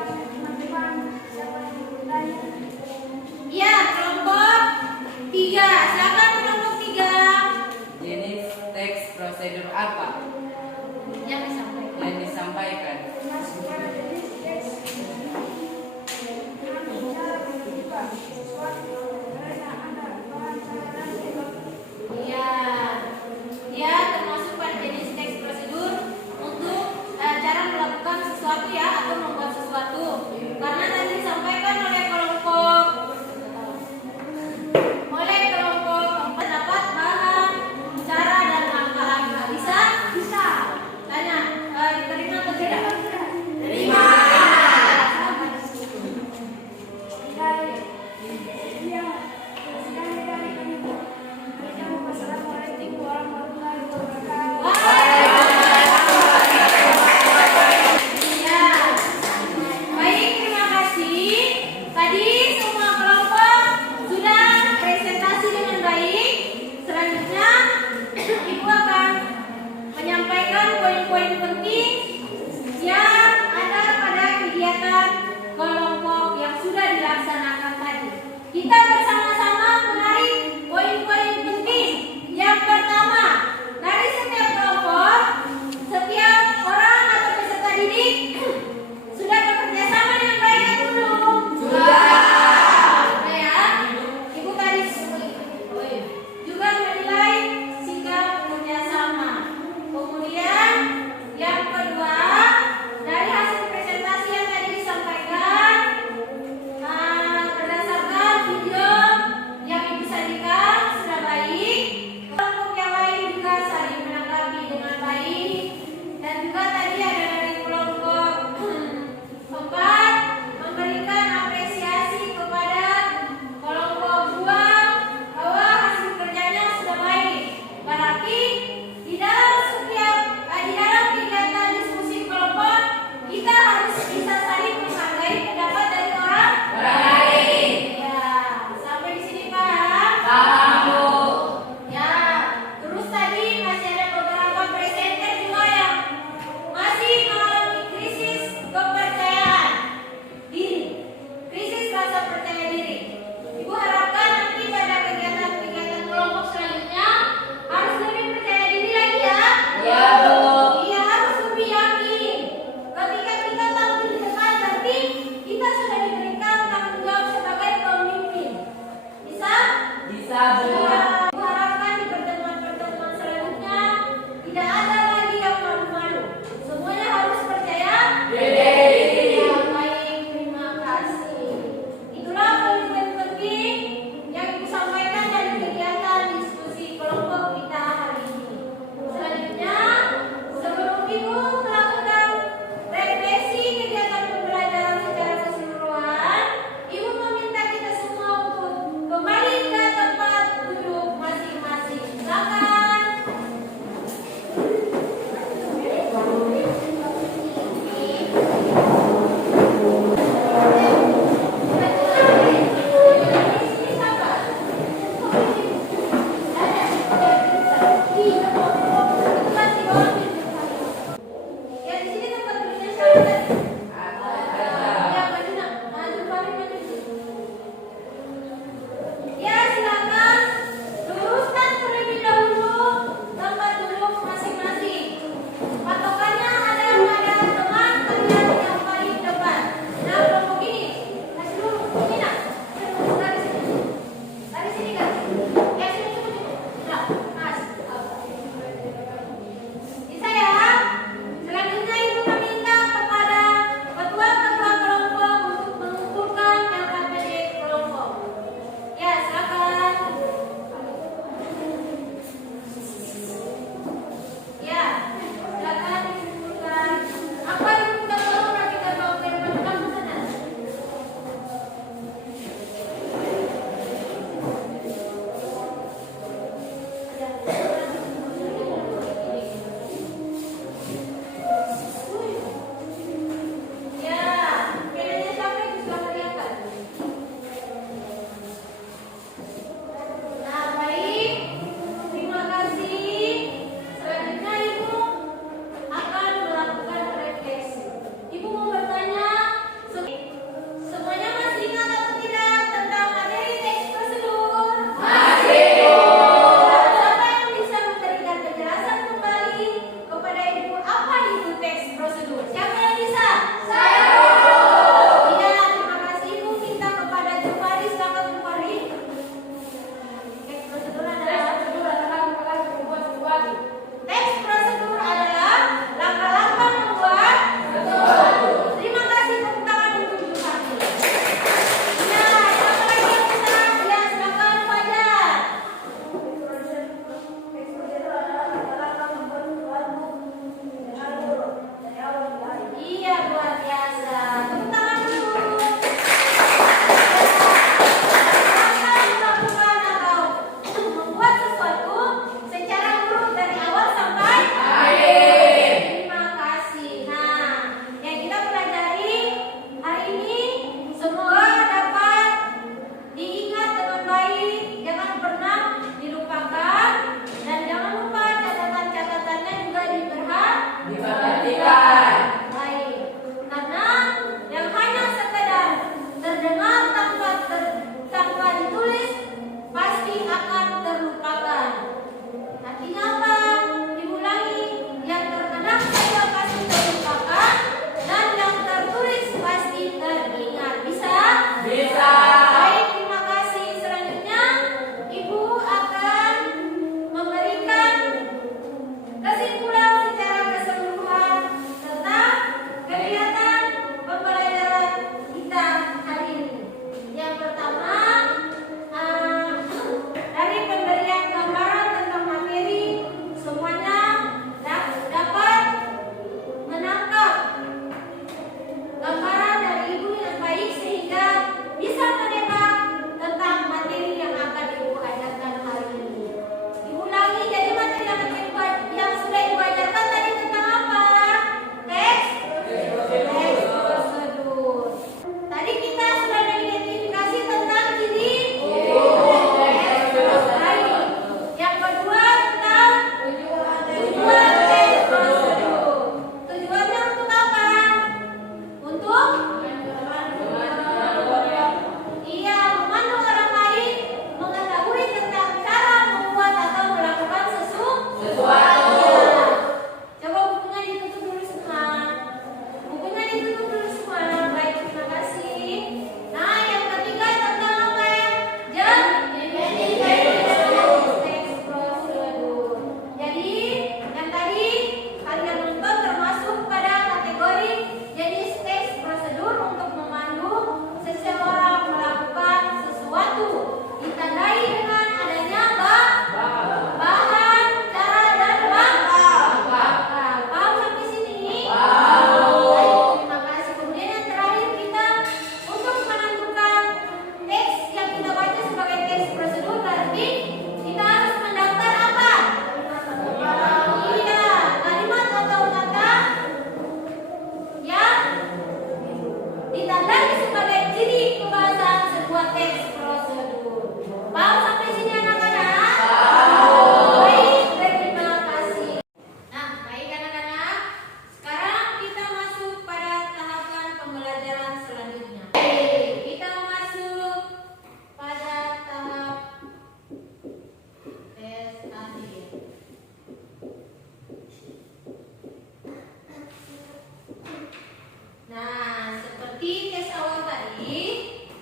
Seperti tes awal tadi,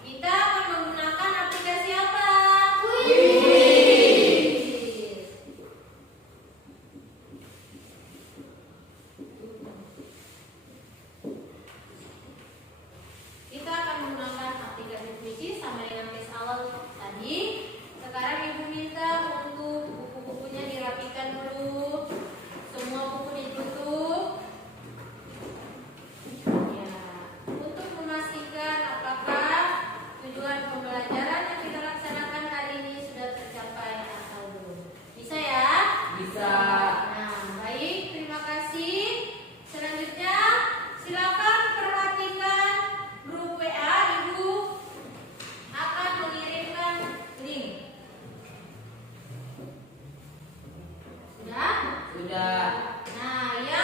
kita akan menggunakan aplikasi apa? Kita akan menggunakan aplikasi Quizzes sama dengan tes awal tadi. Sekarang Ibu minta untuk buku-bukunya dirapikan dulu. Semua buku ditutup. Ya, untuk memastikan apakah tujuan pembelajaran yang kita laksanakan hari ini sudah tercapai atau belum. Bisa ya? Bisa. Nah, baik, terima kasih. Selanjutnya, silakan perhatikan grup WA. Ibu akan mengirimkan link. Sudah? Sudah. Nah, yang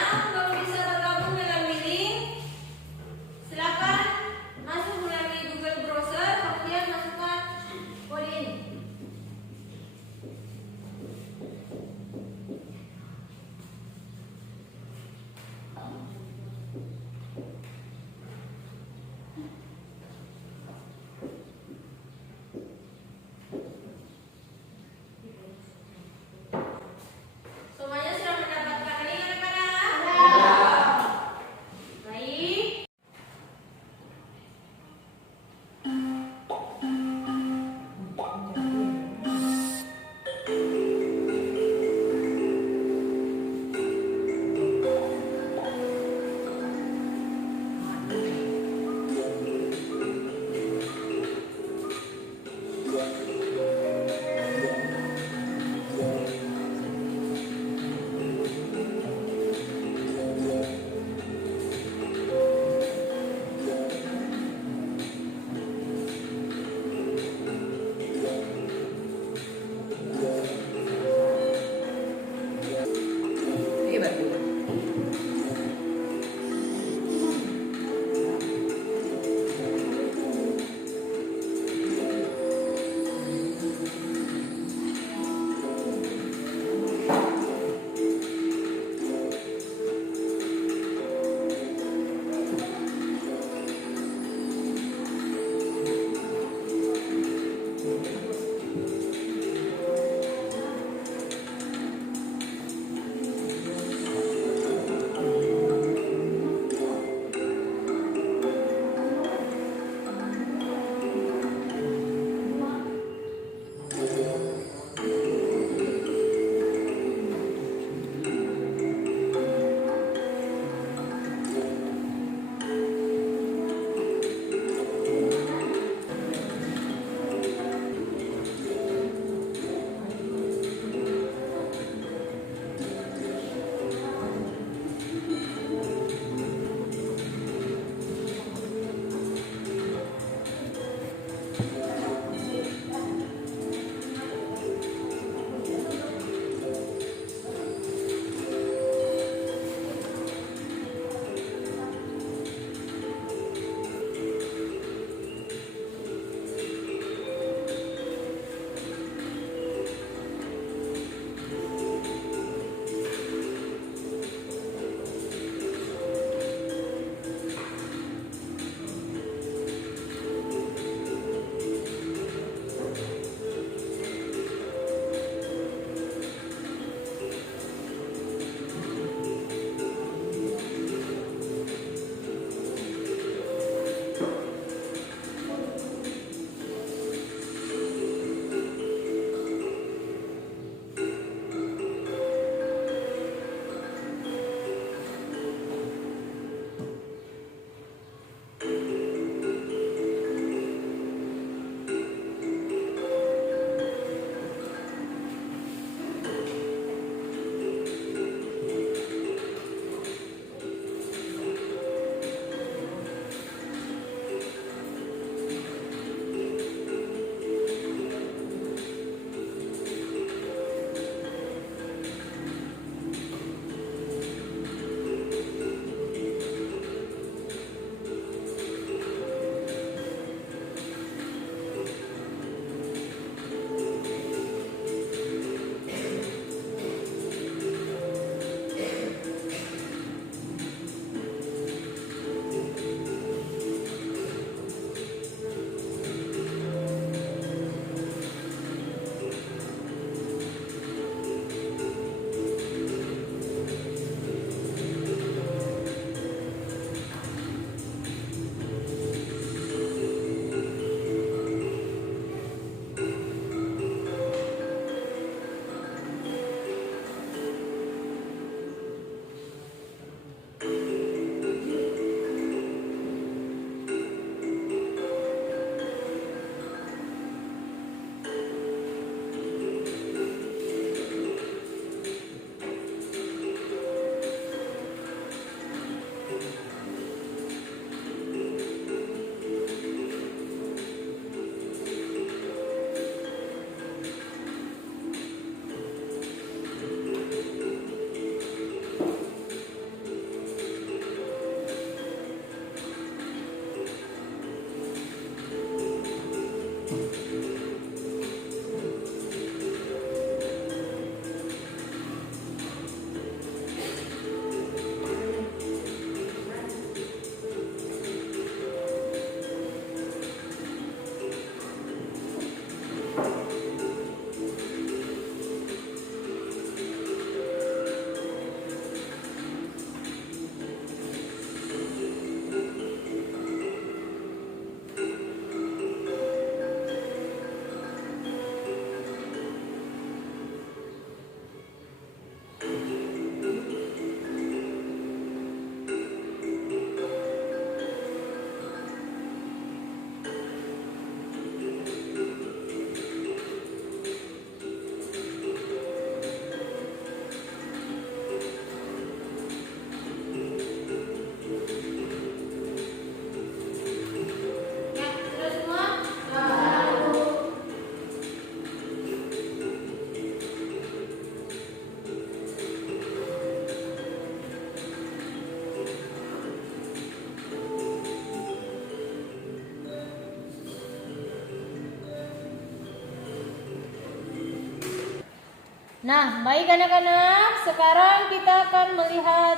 Nah, baik anak-anak, sekarang kita akan melihat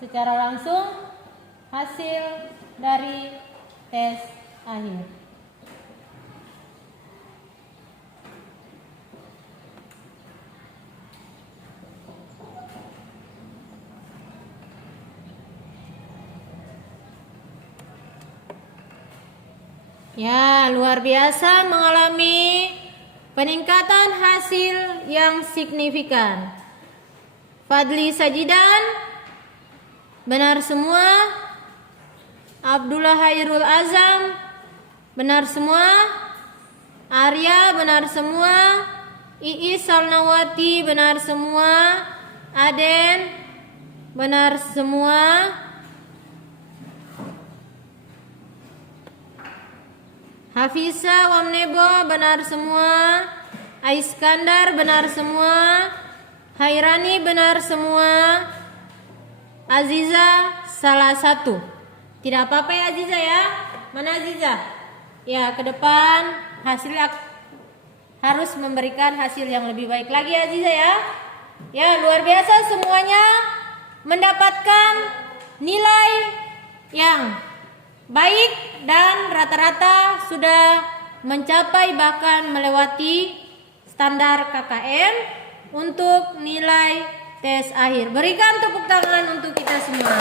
secara langsung hasil dari tes akhir. Ya, luar biasa mengalami peningkatan hasil yang signifikan. Fadli Sajidan, benar semua. Abdullah Hairul Azam, benar semua. Arya, benar semua. Iis Salnawati, benar semua. Aden, benar semua. Hafiza Wamnebo, benar semua. Aiskandar, benar semua. Hairani, benar semua. Aziza, salah satu. Tidak apa-apa ya Aziza ya. Mana Aziza? Ya, ke depan hasil harus memberikan hasil yang lebih baik lagi ya Aziza ya. Ya, luar biasa semuanya mendapatkan nilai yang baik dan rata-rata sudah mencapai bahkan melewati standar KKM untuk nilai tes akhir. Berikan tepuk tangan untuk kita semua.